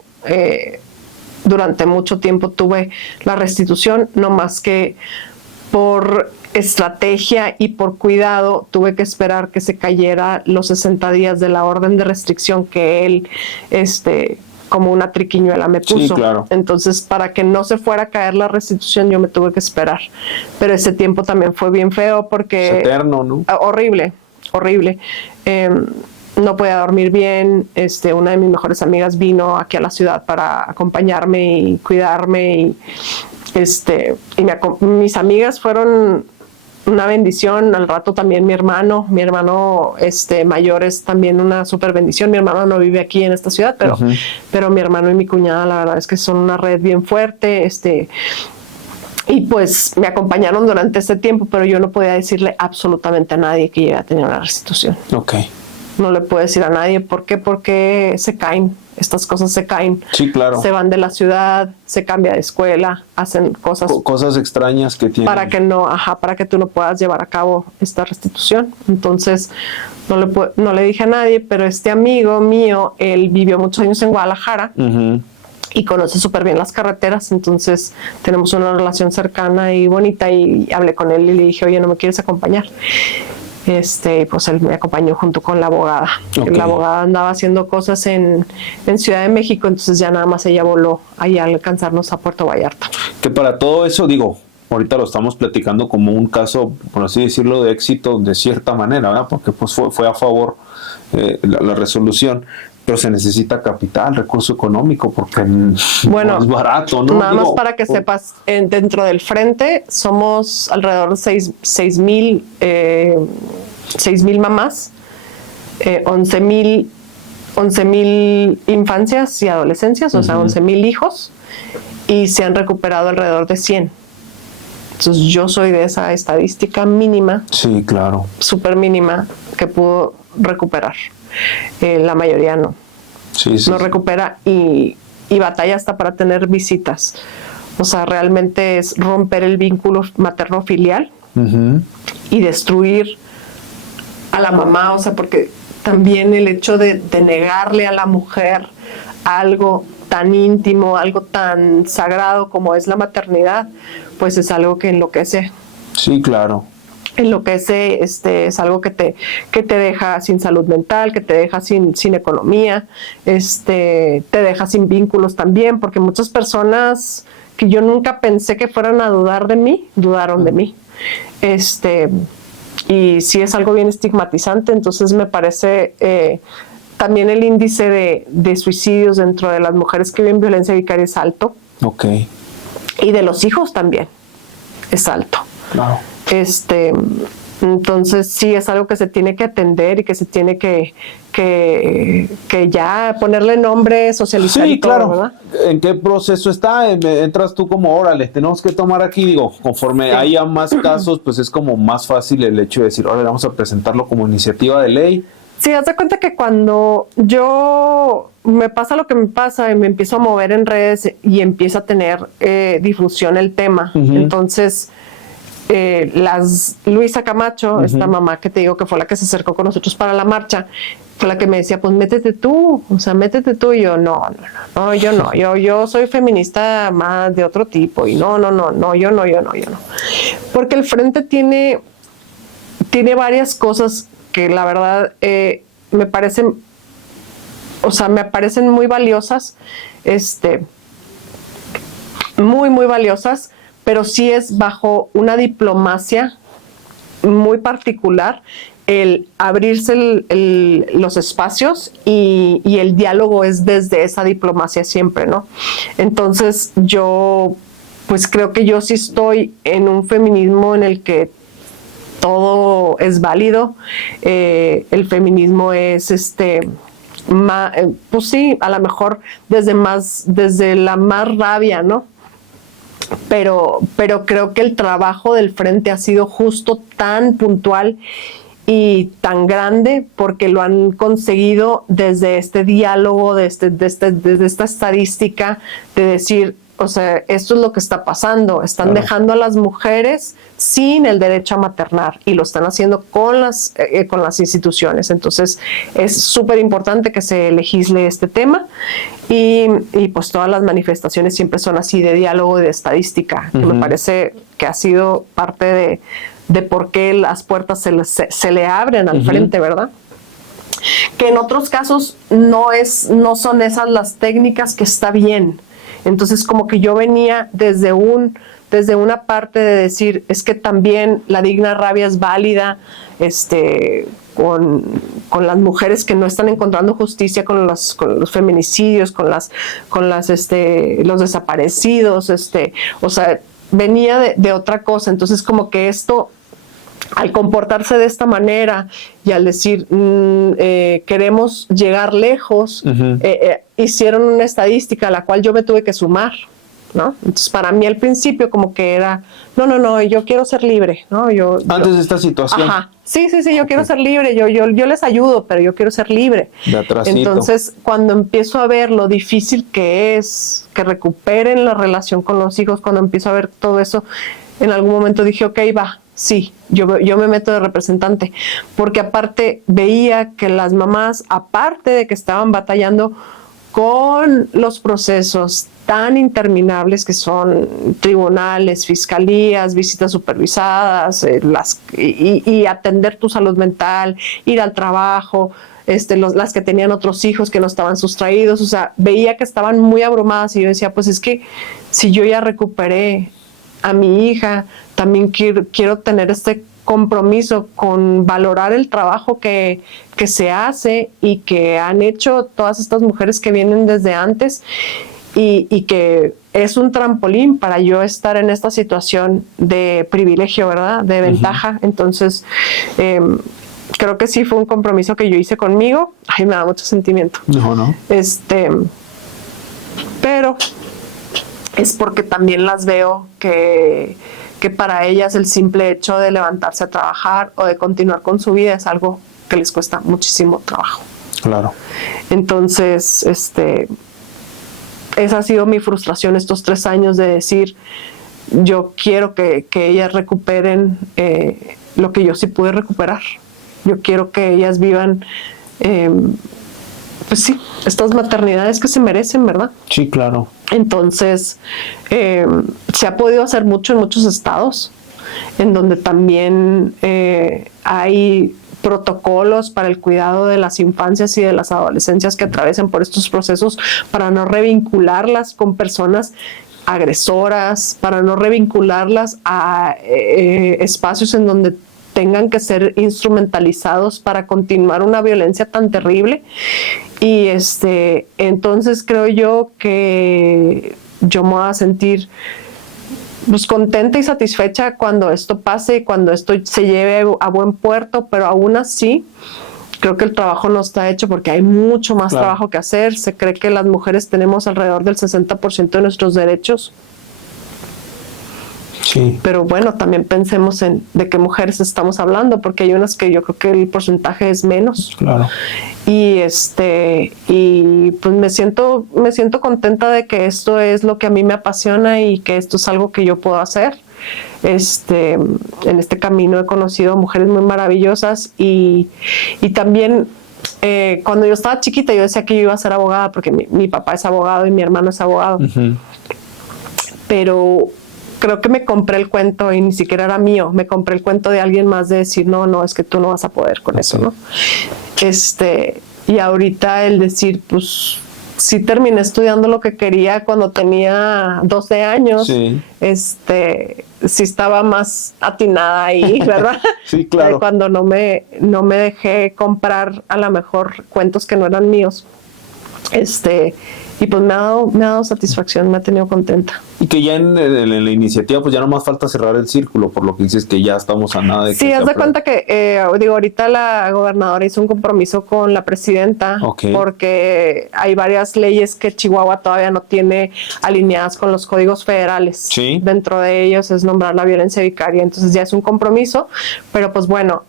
durante mucho tiempo tuve la restitución, no más que por estrategia y por cuidado tuve que esperar que se cayera los 60 días de la orden de restricción que él, como una triquiñuela me puso. Sí, claro. Entonces, para que no se fuera a caer la restitución, yo me tuve que esperar. Pero ese tiempo también fue bien feo porque... Es eterno, ¿no? Horrible, horrible. No podía dormir bien. Una de mis mejores amigas vino aquí a la ciudad para acompañarme y cuidarme, y mis amigas fueron una bendición. Al rato también mi hermano mayor es también una súper bendición. Mi hermano no vive aquí en esta ciudad, pero mi hermano y mi cuñada la verdad es que son una red bien fuerte. Y pues me acompañaron durante este tiempo, pero yo no podía decirle absolutamente a nadie que iba a tener una restitución. Okay. No le puedo decir a nadie. ¿Por qué? Porque se caen. Estas cosas se caen. Sí, claro. Se van de la ciudad, se cambia de escuela, hacen cosas extrañas que tienen. Para que tú no puedas llevar a cabo esta restitución. Entonces, no le dije a nadie, pero este amigo mío, él vivió muchos años en Guadalajara y conoce súper bien las carreteras. Entonces, tenemos una relación cercana y bonita, y hablé con él y le dije, oye, ¿no me quieres acompañar? Pues él me acompañó junto con la abogada. Okay. La abogada andaba haciendo cosas en Ciudad de México, entonces ya nada más ella voló allá al alcanzarnos a Puerto Vallarta. Que para todo eso, ahorita lo estamos platicando como un caso, por así decirlo, de éxito de cierta manera, ¿verdad? Porque pues fue a favor la resolución, pero se necesita capital, recurso económico, porque no es barato, ¿no? Nada más para que sepas, dentro del frente somos alrededor de 6,000 mamás, 11,000 infancias y adolescencias, o sea, 11,000 hijos, y se han recuperado alrededor de 100. Entonces yo soy de esa estadística mínima. Sí, claro. Súper mínima, que pudo recuperar. La mayoría no. Sí. No recupera y batalla hasta para tener visitas. O sea, realmente es romper el vínculo materno-filial y destruir a la mamá. O sea, porque también el hecho de negarle a la mujer algo tan íntimo, algo tan sagrado como es la maternidad, pues es algo que enloquece. Sí, claro. Enloquece, es algo que te deja sin salud mental, que te deja sin economía, te deja sin vínculos también, porque muchas personas que yo nunca pensé que fueran a dudar de mí, dudaron de mí. Y sí es algo bien estigmatizante. Entonces me parece también el índice de suicidios dentro de las mujeres que viven violencia vicaria es alto. Y de los hijos también es alto. Claro. Entonces sí es algo que se tiene que atender y que se tiene que ya ponerle nombre, socializar y todo, claro. ¿verdad? ¿En qué proceso está? Entras tú como, órale, tenemos que tomar aquí, digo, conforme haya más casos, pues es como más fácil el hecho de decir, órale, vamos a presentarlo como iniciativa de ley. Sí, haz de cuenta que cuando yo me pasa lo que me pasa y me empiezo a mover en redes y empieza a tener difusión el tema, entonces Luisa Camacho, esta mamá que te digo que fue la que se acercó con nosotros para la marcha, fue la que me decía, pues métete tú, y yo, yo soy feminista más de otro tipo, y yo no. Porque el Frente tiene varias cosas que la verdad me parecen muy valiosas, muy valiosas, pero sí es bajo una diplomacia muy particular el abrirse los espacios y el diálogo es desde esa diplomacia siempre, ¿no? Entonces yo pues creo que yo sí estoy en un feminismo en el que todo es válido. El feminismo es pues sí, a lo mejor desde la más rabia, ¿no? Pero creo que el trabajo del Frente ha sido justo tan puntual y tan grande porque lo han conseguido desde este diálogo, desde esta estadística de decir, o sea, esto es lo que está pasando. Están dejando a las mujeres sin el derecho a maternar y lo están haciendo con las instituciones. Entonces, es súper importante que se legisle este tema y pues todas las manifestaciones siempre son así de diálogo y de estadística, que me parece que ha sido parte de por qué las puertas se le abren al Frente, ¿verdad? Que en otros casos no son esas las técnicas, que está bien. Entonces como que yo venía desde una parte de decir, es que también la digna rabia es válida, con las mujeres que no están encontrando justicia, con los feminicidios, con los desaparecidos, o sea, venía de otra cosa. Entonces como que esto, al comportarse de esta manera y al decir queremos llegar lejos, hicieron una estadística a la cual yo me tuve que sumar, ¿no? Entonces para mí al principio como que era, no, yo quiero ser libre, ¿no? Antes de esta situación. Ajá, sí, yo quiero ser libre, yo les ayudo, pero yo quiero ser libre. De atrasito. Entonces cuando empiezo a ver lo difícil que es que recuperen la relación con los hijos, cuando empiezo a ver todo eso, en algún momento dije, ok, va, sí, yo me meto de representante, porque aparte veía que las mamás, aparte de que estaban batallando con los procesos tan interminables que son tribunales, fiscalías, visitas supervisadas, y atender tu salud mental, ir al trabajo, las que tenían otros hijos que no estaban sustraídos, o sea, veía que estaban muy abrumadas y yo decía, pues es que si yo ya recuperé a mi hija, también quiero tener este compromiso con valorar el trabajo que se hace y que han hecho todas estas mujeres que vienen desde antes y que es un trampolín para yo estar en esta situación de privilegio, ¿verdad? De ventaja. Entonces, creo que sí fue un compromiso que yo hice conmigo. Ay, me da mucho sentimiento. No. Pero es porque también las veo que para ellas el simple hecho de levantarse a trabajar o de continuar con su vida es algo que les cuesta muchísimo trabajo. Claro. Entonces, esa ha sido mi frustración estos 3 años de decir, yo quiero que ellas recuperen lo que yo sí pude recuperar. Yo quiero que ellas vivan, pues sí, estas maternidades que se merecen, ¿verdad? Sí, claro. Entonces, se ha podido hacer mucho en muchos estados, en donde también hay protocolos para el cuidado de las infancias y de las adolescencias que atravesan por estos procesos para no revincularlas con personas agresoras, para no revincularlas a espacios en donde tengan que ser instrumentalizados para continuar una violencia tan terrible. Y entonces creo yo que yo me voy a sentir pues contenta y satisfecha cuando esto pase, cuando esto se lleve a buen puerto, pero aún así creo que el trabajo no está hecho porque hay mucho más trabajo que hacer. Se cree que las mujeres tenemos alrededor del 60% de nuestros derechos. Sí. Pero bueno, también pensemos en de qué mujeres estamos hablando, porque hay unas que yo creo que el porcentaje es menos. Claro. Y pues me siento contenta de que esto es lo que a mí me apasiona y que esto es algo que yo puedo hacer. En este camino he conocido a mujeres muy maravillosas y también cuando yo estaba chiquita yo decía que yo iba a ser abogada porque mi papá es abogado y mi hermano es abogado. Pero creo que me compré el cuento y ni siquiera era mío, me compré el cuento de alguien más de decir, no, es que tú no vas a poder con eso, ¿no? Y ahorita el decir, pues, sí terminé estudiando lo que quería cuando tenía 12 años, sí estaba más atinada ahí, ¿verdad? Sí, claro. Cuando no me dejé comprar a lo mejor cuentos que no eran míos. Y pues me ha dado satisfacción, me ha tenido contenta. Y que ya en la iniciativa pues ya no más falta cerrar el círculo, por lo que dices que ya estamos a nada de que... Sí, haz de cuenta que, ahorita la gobernadora hizo un compromiso con la presidenta, porque hay varias leyes que Chihuahua todavía no tiene alineadas con los códigos federales. Sí. Dentro de ellos es nombrar la violencia vicaria, entonces ya es un compromiso, pero pues bueno,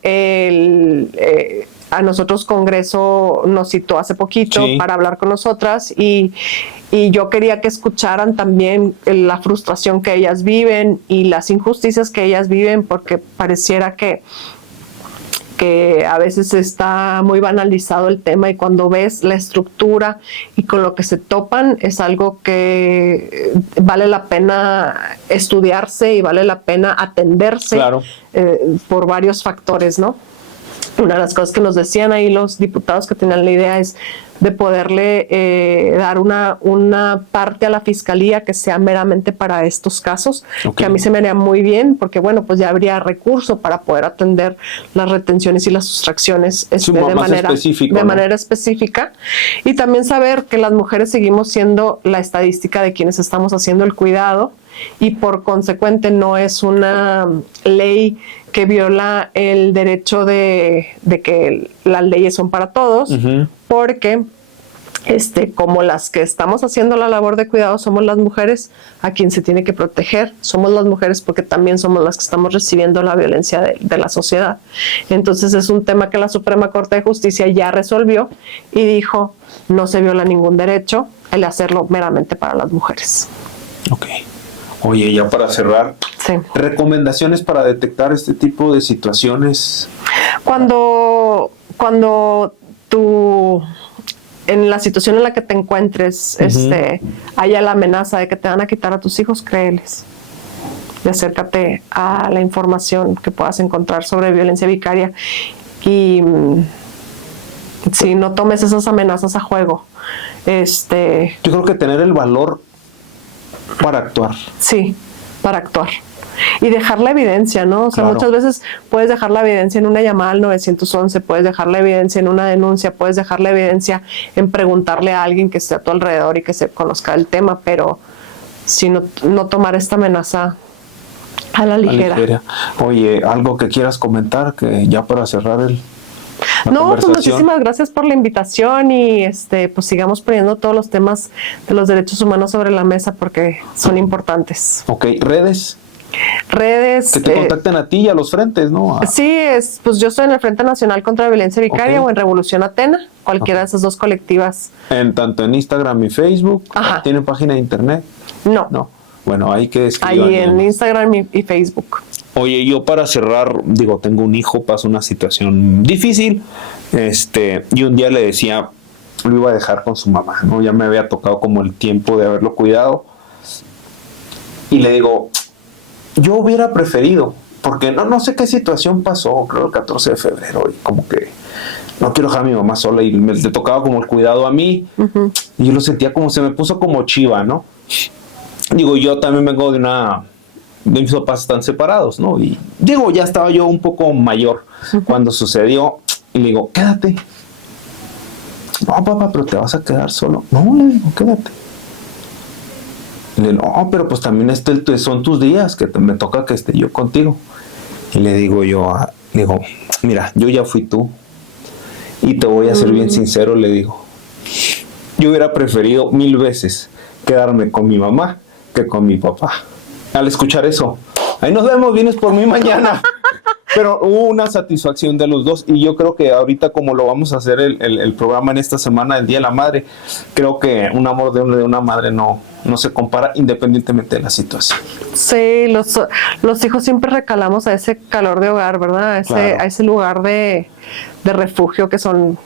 a nosotros Congreso nos citó hace poquito para hablar con nosotras y yo quería que escucharan también la frustración que ellas viven y las injusticias que ellas viven, porque pareciera que a veces está muy banalizado el tema y cuando ves la estructura y con lo que se topan es algo que vale la pena estudiarse y vale la pena atenderse por varios factores, ¿no? Una de las cosas que nos decían ahí los diputados que tenían la idea es de poderle dar una parte a la fiscalía que sea meramente para estos casos, que a mí se me haría muy bien, porque bueno, pues ya habría recurso para poder atender las retenciones y las sustracciones de manera específica, y también saber que las mujeres seguimos siendo la estadística de quienes estamos haciendo el cuidado, y por consecuente no es una ley que viola el derecho de que las leyes son para todos, porque como las que estamos haciendo la labor de cuidado somos las mujeres a quien se tiene que proteger, somos las mujeres porque también somos las que estamos recibiendo la violencia de la sociedad. Entonces es un tema que la Suprema Corte de Justicia ya resolvió y dijo, no se viola ningún derecho el hacerlo meramente para las mujeres. Oye, ya para cerrar, ¿recomendaciones para detectar este tipo de situaciones? Cuando tú, en la situación en la que te encuentres, haya la amenaza de que te van a quitar a tus hijos, créeles. Y acércate a la información que puedas encontrar sobre violencia vicaria y si no tomes esas amenazas a juego. Yo creo que tener el valor para actuar. Sí, para actuar. Y dejar la evidencia, ¿no? O sea, muchas veces puedes dejar la evidencia en una llamada al 911, puedes dejar la evidencia en una denuncia, puedes dejar la evidencia en preguntarle a alguien que esté a tu alrededor y que se conozca el tema, pero si no tomar esta amenaza a la ligera. Oye, algo que quieras comentar, que ya para cerrar No, pues muchísimas gracias por la invitación y pues sigamos poniendo todos los temas de los derechos humanos sobre la mesa porque son importantes. ¿Redes? Que te contacten a ti y a los frentes, ¿no? Sí, pues yo estoy en el Frente Nacional contra la Violencia Vicaria o en Revolución Atena, cualquiera de esas dos colectivas. Tanto en Instagram y Facebook. ¿Tienen página de internet? No. Bueno, hay que escribir. Ahí en Instagram y Facebook. Oye, yo para cerrar, tengo un hijo, pasa una situación difícil, y un día le decía, lo iba a dejar con su mamá, ¿no? Ya me había tocado como el tiempo de haberlo cuidado, y le digo, yo hubiera preferido, porque no sé qué situación pasó, creo el 14 de febrero, y como que no quiero dejar a mi mamá sola, y le tocaba como el cuidado a mí, y yo lo sentía como, se me puso como chiva, ¿no? Yo también vengo de mis papás están separados, ¿no? Y ya estaba yo un poco mayor cuando sucedió, y le digo, quédate. No, papá, pero te vas a quedar solo. No, le digo, quédate. Le dice, no, pero pues también son tus días, que me toca que esté yo contigo. Y le digo yo, mira, yo ya fui tú. Y te voy a ser bien sincero, le digo. Yo hubiera preferido 1000 veces quedarme con mi mamá que con mi papá. Al escuchar eso, ahí nos vemos, vienes por mí mañana. Pero hubo una satisfacción de los dos, y yo creo que ahorita, como lo vamos a hacer el programa en esta semana del Día de la Madre, creo que un amor de una madre no se compara, independientemente de la situación. Sí, los hijos siempre recalamos a ese calor de hogar, ¿verdad? A ese lugar de refugio que son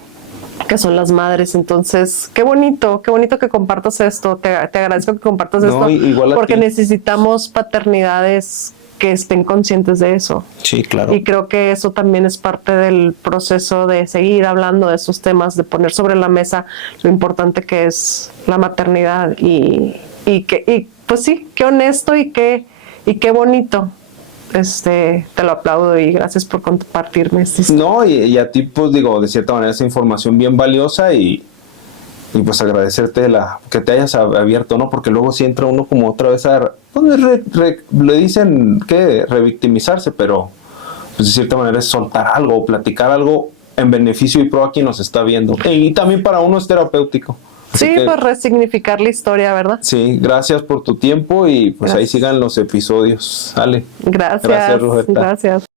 las madres. Entonces, qué bonito que compartas esto. Te agradezco que compartas esto, porque necesitamos paternidades que estén conscientes de eso. Sí, claro. Y creo que eso también es parte del proceso de seguir hablando de esos temas, de poner sobre la mesa lo importante que es la maternidad, y pues sí, qué honesto y qué bonito. Te lo aplaudo y gracias por compartirme esto. No, y a ti, pues digo, de cierta manera, esa información bien valiosa, y pues agradecerte que te hayas abierto, ¿no? Porque luego sí entra uno como otra vez le dicen que revictimizarse, pero pues de cierta manera es soltar algo o platicar algo en beneficio y pro a quien nos está viendo. Y también para uno es terapéutico. Sí, pues resignificar la historia, ¿verdad? Sí, gracias por tu tiempo, y pues ahí sigan los episodios. Sale. Gracias, Roberta. Gracias.